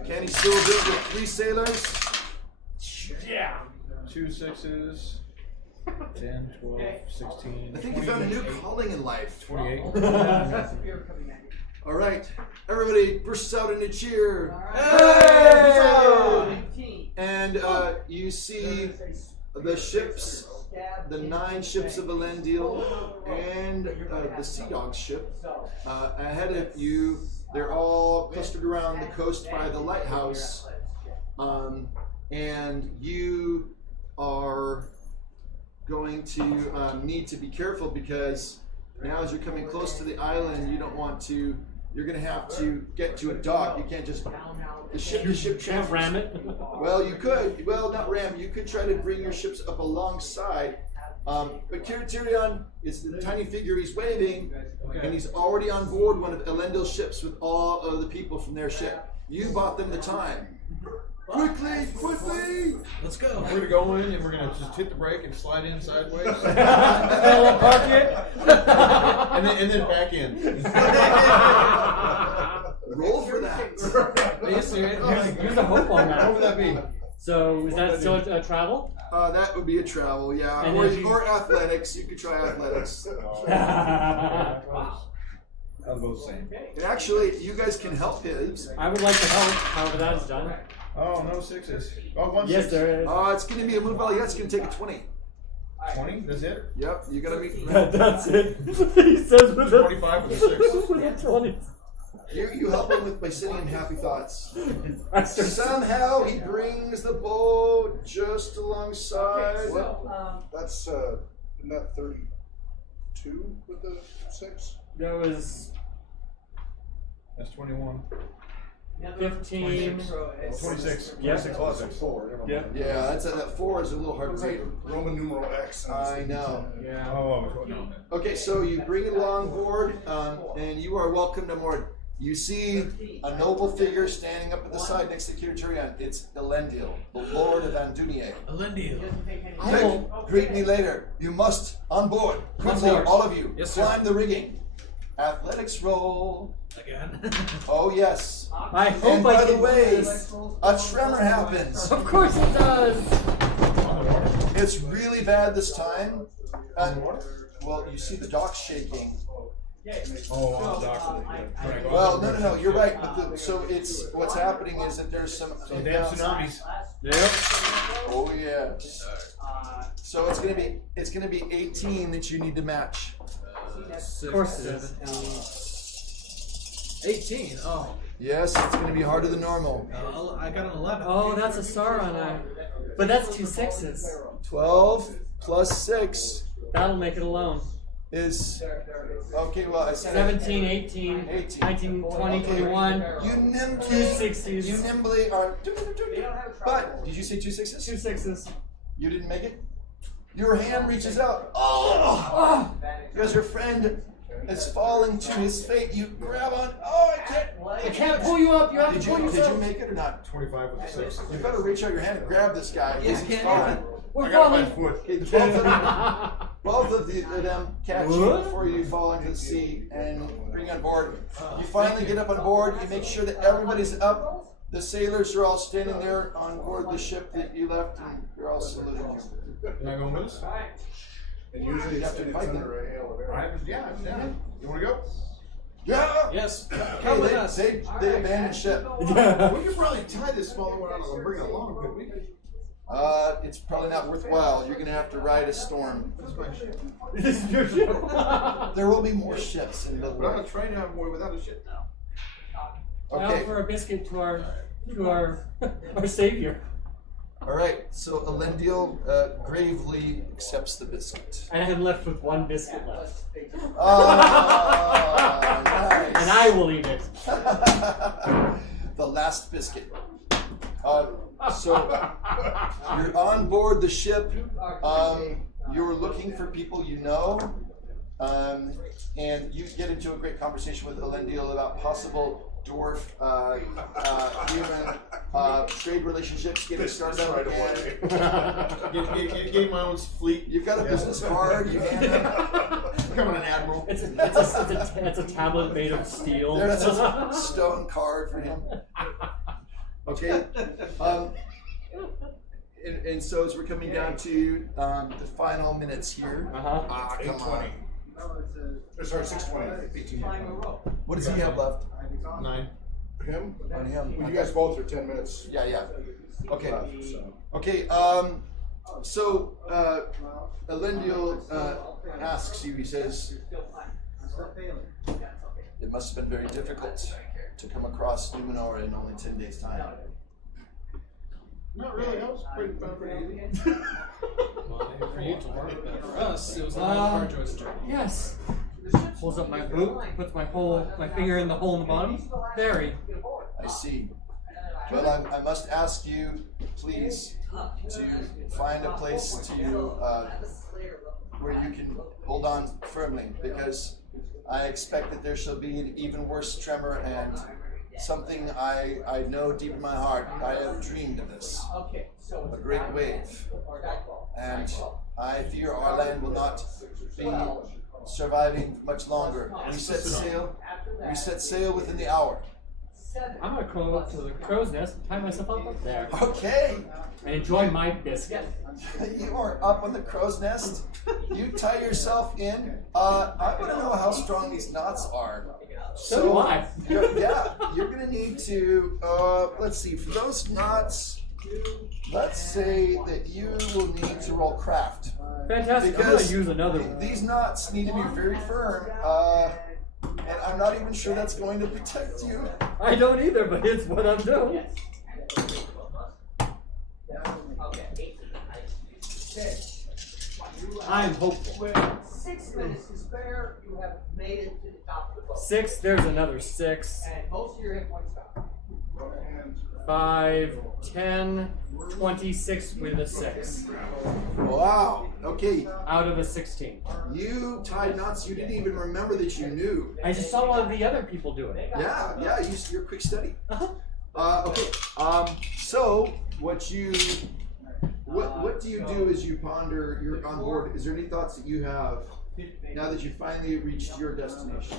Can he still do it with 3 sailors? Yeah. 2 6s, 10, 12, 16. I think you found a new calling in life. 28. All right, everybody bursts out in a cheer. Hey! And you see the ships, the 9 ships of Elendil, and the Sea Dog ship ahead of you. They're all clustered around the coast by the lighthouse, and you are going to need to be careful because now as you're coming close to the island, you don't want to. You're going to have to get to a dock. You can't just the ship Can't ram it. Well, you could. Well, not ram. You could try to bring your ships up alongside. But Tyrion is the tiny figure. He's waving, and he's already on board one of Elendil's ships with all of the people from their ship. You bought them the time. Quickly, quickly! Let's go. We're gonna go in and we're gonna just hit the brake and slide in sideways, Parallel park it. and then back in. Roll for that. Are you serious? Use the hope on What that. would that be? So is that still a travel? That would be a travel, yeah. And Or, then you- or athletics. You could try athletics. I'll go the same. And actually, you guys can help him. I would like to help. However, that is done. Oh, no 6s. Oh, 1 Yes, 6. there is. It's going to be a move volley. That's going to take a 20. 20? That's it? Yep, you got to meet. That's it. He says with 25 with a 6. with a 20. You help him by sending him happy thoughts. I start- Somehow he brings the boat just alongside. That's not 32 with the 6. There was That's 21. 15. 26. Yeah. 26 plus 6. 4. Never mind. Yeah. Yeah, that 4 is a little hard to read. Roman numeral X. I know. Yeah. Oh, no. Okay, so you bring it along board, and you are welcomed aboard. You see a noble figure standing up at the side next to Tyrion. It's Elendil, the Lord of Andunier. Elendil. Quick, greet me later. You must on board. Quickly, board. all of you. Yes, sir. Climb the rigging. Athletics roll. Again. Oh yes. I hope And I by the can way, do this. a tremor happens. Of course it does. It's really bad this time. Well, you see the dock shaking. Oh, on the dock. When I go Well, out, no. You're right. But so it's what's happening is that there's some. So damn tsunamis. Yep. Oh yeah. So it's gonna be 18 that you need to match. Of course it is. 18. Oh. Yes, it's gonna be harder than normal. I got an 11. Oh, that's a star on that. But that's 2 6s. 12 plus 6 That'll make it alone. is okay. Well, I said 17, 18, 19, 20, 21. You nimbly, 2 6s. you nimbly are. But did you say 2 6s? 2 6s. You didn't make it. Your hand reaches out. Oh! Because your friend is falling to his fate. You grab on. Oh, I can't pull you up. You have Did to pull you yourself. make it or not? 25 with a 6. You better reach out your hand and grab this guy. Yes, he's falling. We're I got my falling. foot. Okay, both of them catch you before you fall into the sea and bring you on board. You finally get up on board. You make sure that everybody's up. The sailors are all standing there on board the ship that you left, and they're all saluting you. Can I go with us? And usually it's it's under a hail of arrows. Yeah, yeah. You want to go? Yeah. Yes. Hey, Come with us. they abandoned ship. We could probably tie this smaller one out and bring it along, couldn't we? It's probably not worthwhile. You're gonna have to ride a storm. That's my ship. This is your ship. There will be more ships in the But I'm world. a train out boy without a ship now. I Okay. offer a biscuit to our our savior. All right, so Elendil gravely accepts the biscuit. And I'm left with one biscuit left. Oh, nice. And I will eat it. The last biscuit. So you're on board the ship. You're looking for people you know, and you get into a great conversation with Elendil about possible dwarf human trade relationships getting started up right again. away. Getting my own fleet. You've got a business card. You hand him. Becoming an admiral. It's a tablet made of steel. There's a stone card for him. Okay. And so as we're coming down to the final minutes here. Uh-huh. Come on. 8:20. Sorry, 6:20. 18:20. What does he have left? 9. Him? On him. Well, you guys both are 10 minutes. Yeah. Okay. left, so. Okay. So Elendil asks you. He says, "It must have been very difficult to come across Numenor in only 10 days' time." Not really. That was pretty easy. Well, for you to work, but for us, it was a little arduous journey. Yes. Pulls up my boot, puts my finger in the hole in the bottom. Very. I see. Well, I must ask you, please, to find a place to where you can hold on firmly, because I expect that there shall be an even worse tremor and something I know deep in my heart. I have dreamed of this, a great wave, and I fear our land will not be surviving much longer. We set sail within the hour. I'm gonna go up to the crow's nest and tie myself up there Okay. and enjoy my biscuit. You are up on the crow's nest. You tie yourself in. I want to know how strong these knots are. So do I. You're going to need to, let's see, for those knots, let's say that you will need to roll craft. Fantastic. I'm Because gonna use another one. these knots need to be very firm, and I'm not even sure that's going to protect you. I don't either, but it's what I'm doing. I'm hopeful. 6 minutes to spare. You have made it to the top of the boat. 6, there's another 6. And most of your hit points gone. 5, 10, 26 with a 6. Wow. Okay. Out of a 16. You tied knots you didn't even remember that you knew. I just saw one of the other people do it. Yeah, you're quick study. Okay. So what do you do as you ponder? You're on board. Is there any thoughts that you have now that you finally reached your destination?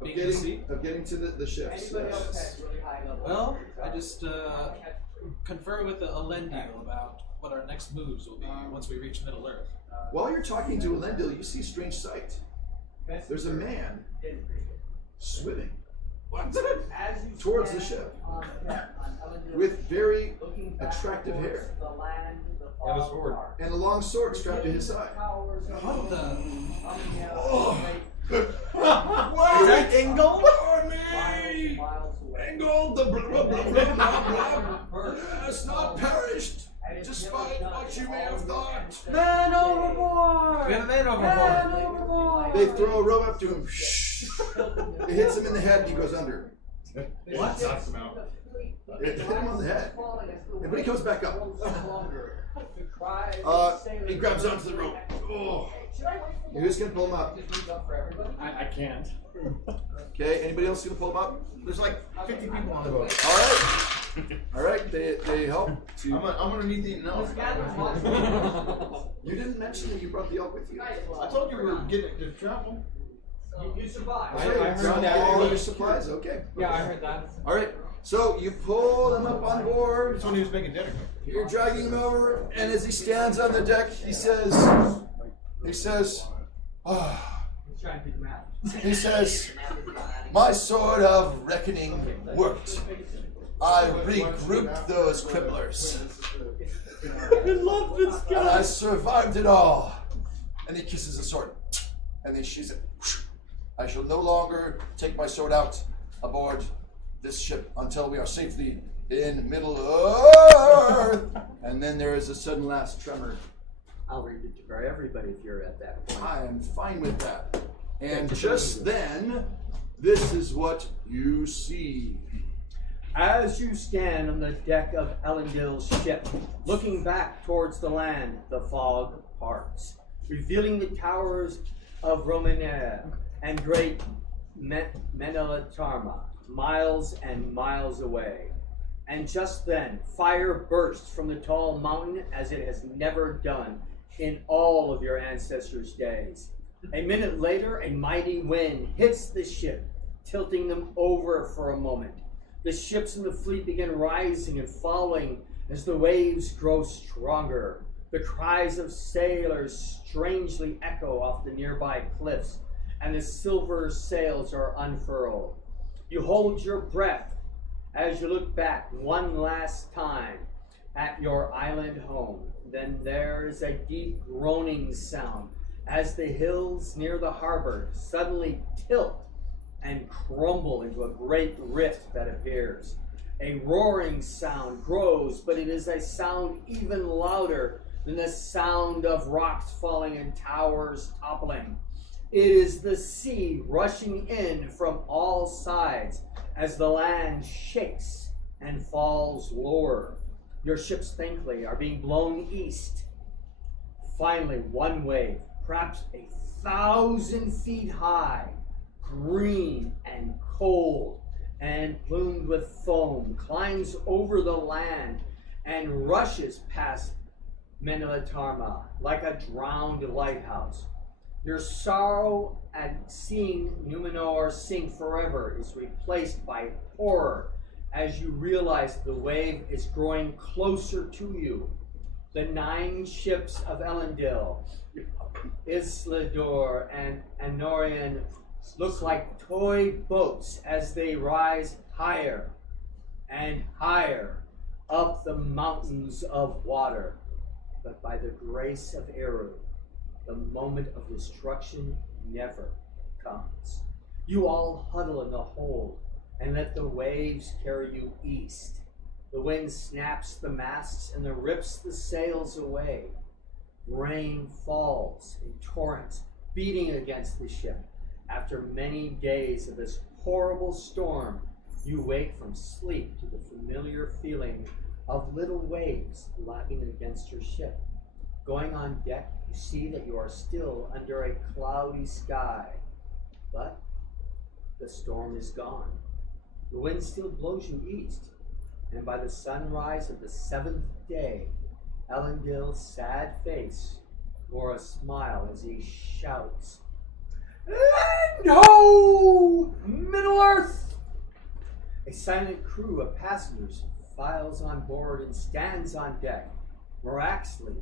Being in the sea. Of getting to the ships. Yes. Well, I just confer with Elendil about what our next moves will be once we reach Middle Earth. While you're talking to Elendil, you see a strange sight. There's a man swimming towards the ship with very attractive hair And a sword. and a long sword strapped to his side. What the? Is that Engel? Engel, the blah, blah, blah, blah, blah, has not perished, despite what you may have thought. Man overboard! We have a man Man overboard. overboard! They throw a rope up to him. It hits him in the head and he goes under. What? Knocks him out. It hit him on the head. And when he comes back up, he grabs onto the rope. Oh. Who's going to pull him up? I can't. Okay, anybody else going to pull him up? There's like 50 people on the boat. All right, they help to. I'm gonna need the elk. You didn't mention that you brought the elk with you. I told you we were getting to travel. You survived. I heard that. All your supplies, okay. Yeah, I heard that. All right, so you pull him up on board. That's when he was making dinner. You're dragging him over, and as he stands on the deck, he says, he says, my sword of reckoning worked. I regrouped those quibblers. I love this And guy. I survived it all. And he kisses the sword. And he sheathes it. I shall no longer take my sword out aboard this ship until we are safely in Middle Earth. And then there is a sudden last tremor. I'll read it for everybody if you're at that point. I am fine with that. And just then, this is what you see. As you stand on the deck of Elendil's ship, looking back towards the land, the fog parts, revealing the towers of Numenor and great Menelatarma, miles and miles away. And just then, fire bursts from the tall mountain as it has never done in all of your ancestors' days. A minute later, a mighty wind hits the ship, tilting them over for a moment. The ships in the fleet begin rising and falling as the waves grow stronger. The cries of sailors strangely echo off the nearby cliffs, and the silver sails are unfurled. You hold your breath as you look back one last time at your island home. Then there is a deep groaning sound as the hills near the harbor suddenly tilt and crumble into a great rift that appears. A roaring sound grows, but it is a sound even louder than the sound of rocks falling and towers toppling. It is the sea rushing in from all sides as the land shakes and falls lower. Your ships, thankfully, are being blown east. Finally, one wave, perhaps 1,000 feet high, green and cold and plumed with foam, climbs over the land and rushes past Menelatarma like a drowned lighthouse. Your sorrow at seeing Numenor sink forever is replaced by horror as you realize the wave is growing closer to you. The 9 ships of Elendil, Isildur and Anorian, look like toy boats as they rise higher and higher up the mountains of water. But by the grace of Eru, the moment of destruction never comes. You all huddle in the hold and let the waves carry you east. The wind snaps the masts and rips the sails away. Rain falls in torrents, beating against the ship. After many days of this horrible storm, you wake from sleep to the familiar feeling of little waves lapping against your ship. Going on deck, you see that you are still under a cloudy sky, but the storm is gone. The wind still blows you east, and by the sunrise of the 7th day, Elendil's sad face wore a smile as he shouts, "Land ho! Middle Earth!" A silent crew of passengers files on board and stands on deck. Miraculously,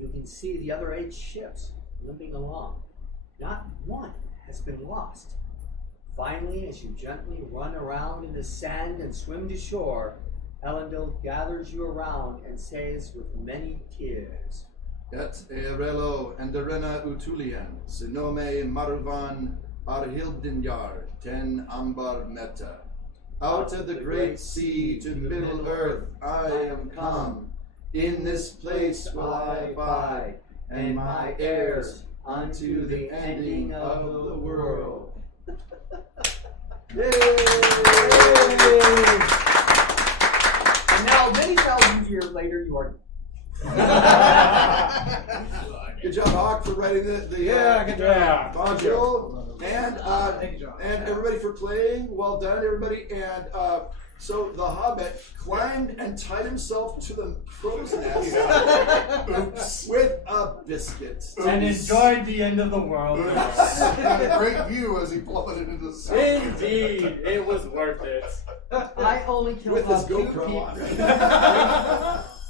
you can see the other 8 ships limping along. Not one has been lost. Finally, as you gently run around in the sand and swim to shore, Elendil gathers you around and says with many tears, Et erelo enderena utulian, sinome marvan arhildinyar, ten ambar meta. Out of the great sea to Middle Earth I am come. In this place will I abide, and my heirs unto the ending of the world. Yay! and now many thousands of years later, you are Good job, Hawk, for writing the good job. module. And Thank you, John. and everybody for playing. Well done, everybody. And so the Hobbit climbed and tied himself to the crow's nest Oops. With a biscuit. And enjoyed the end of the world. Had a great view as he plummeted into the sun. Indeed, it was worth it. I only killed With his 2 GoPro people. on.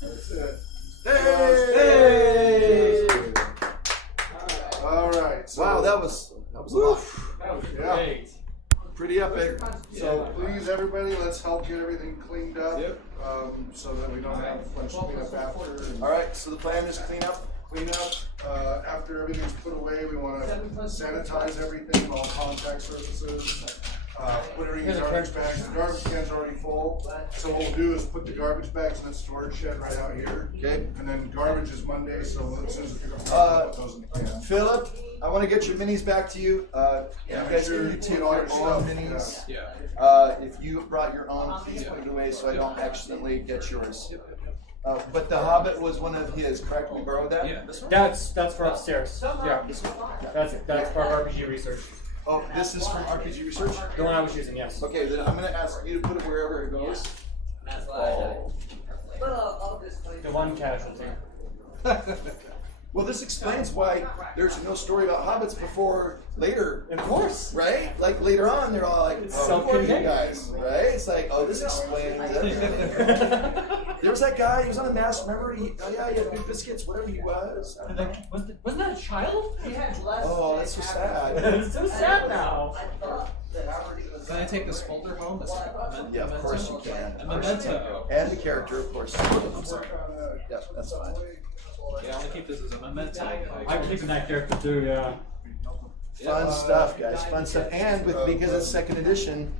That's it. Hey! All right. So, Wow, that was a lot. That was Yeah. great. Pretty epic. So please, everybody, let's help get everything cleaned up. Yep. So that we don't have a bunch of cleanup after. And All right, so the plan is clean up. clean up. After everything's put away, we want to sanitize everything, all contact surfaces. put everything in Here's a garbage card. bags. The garbage can's already full. So what we'll do is put the garbage bags in the storage shed right out here. Okay. And then garbage is Monday, so as soon as we pick up, Uh, put those in the can. Philip, I want to get your minis back to you. Yeah, you make guys sure can you take put all your your own stuff, minis. Yeah. If you brought your own, please put it away so I don't accidentally get yours. But the Hobbit was one of his, correct? We borrowed that? Yeah, this one? That's for upstairs. Yeah. That's for RPG research. Oh, this is from RPG Research? The one I was using, yes. Okay, then I'm going to ask you to put it wherever it goes. Oh. The one casualty. Well, this explains why there's no story about hobbits before later. Of course. Right? Like later on, they're all like, It's oh, who are you self-contained. guys? Right? It's like, oh, this explains everything. There was that guy, he was on a mask, remember? He had big biscuits, whatever he was. Wasn't that a child? Oh, that's so sad. It's so sad now. Can I take this folder home? This Yeah, of course you can. A memento. And the character, of course. I'm sorry. Yeah, that's fine. Yeah, I'm gonna keep this as a memento. I was thinking that character too, yeah. Fun stuff, guys. Fun stuff. And because it's second edition,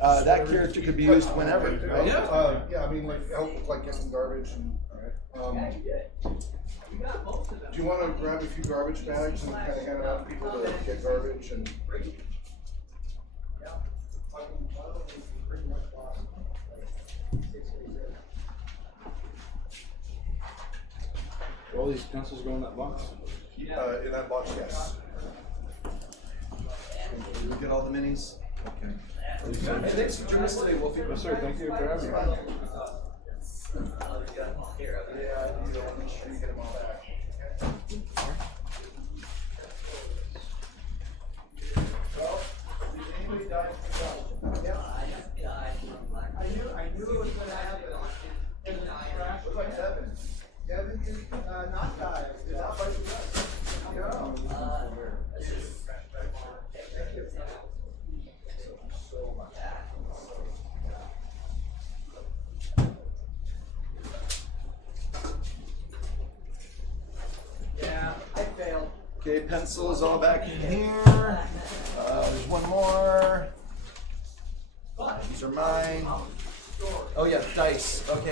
that character could be used whenever, right? Yeah, I mean, like, help with like getting garbage and, do you want to grab a few garbage bags and kind of hand it out to people to get garbage and? All these pencils go in that box. In that box, yes. Did we get all the minis? Okay. Hey, thanks for joining us today, Wolfie. Yes, sir. Thank you for having me. Yeah, I do. I'll make sure you get them all back. Well, did anybody die from the yeah. I knew it was going to happen. Looks like Devin. Devin did not die. Did not bite the dust. No. Thank you. So much. Yeah, I failed. Okay, pencil is all back in here. There's one more. These are mine. Oh yeah, dice. Okay.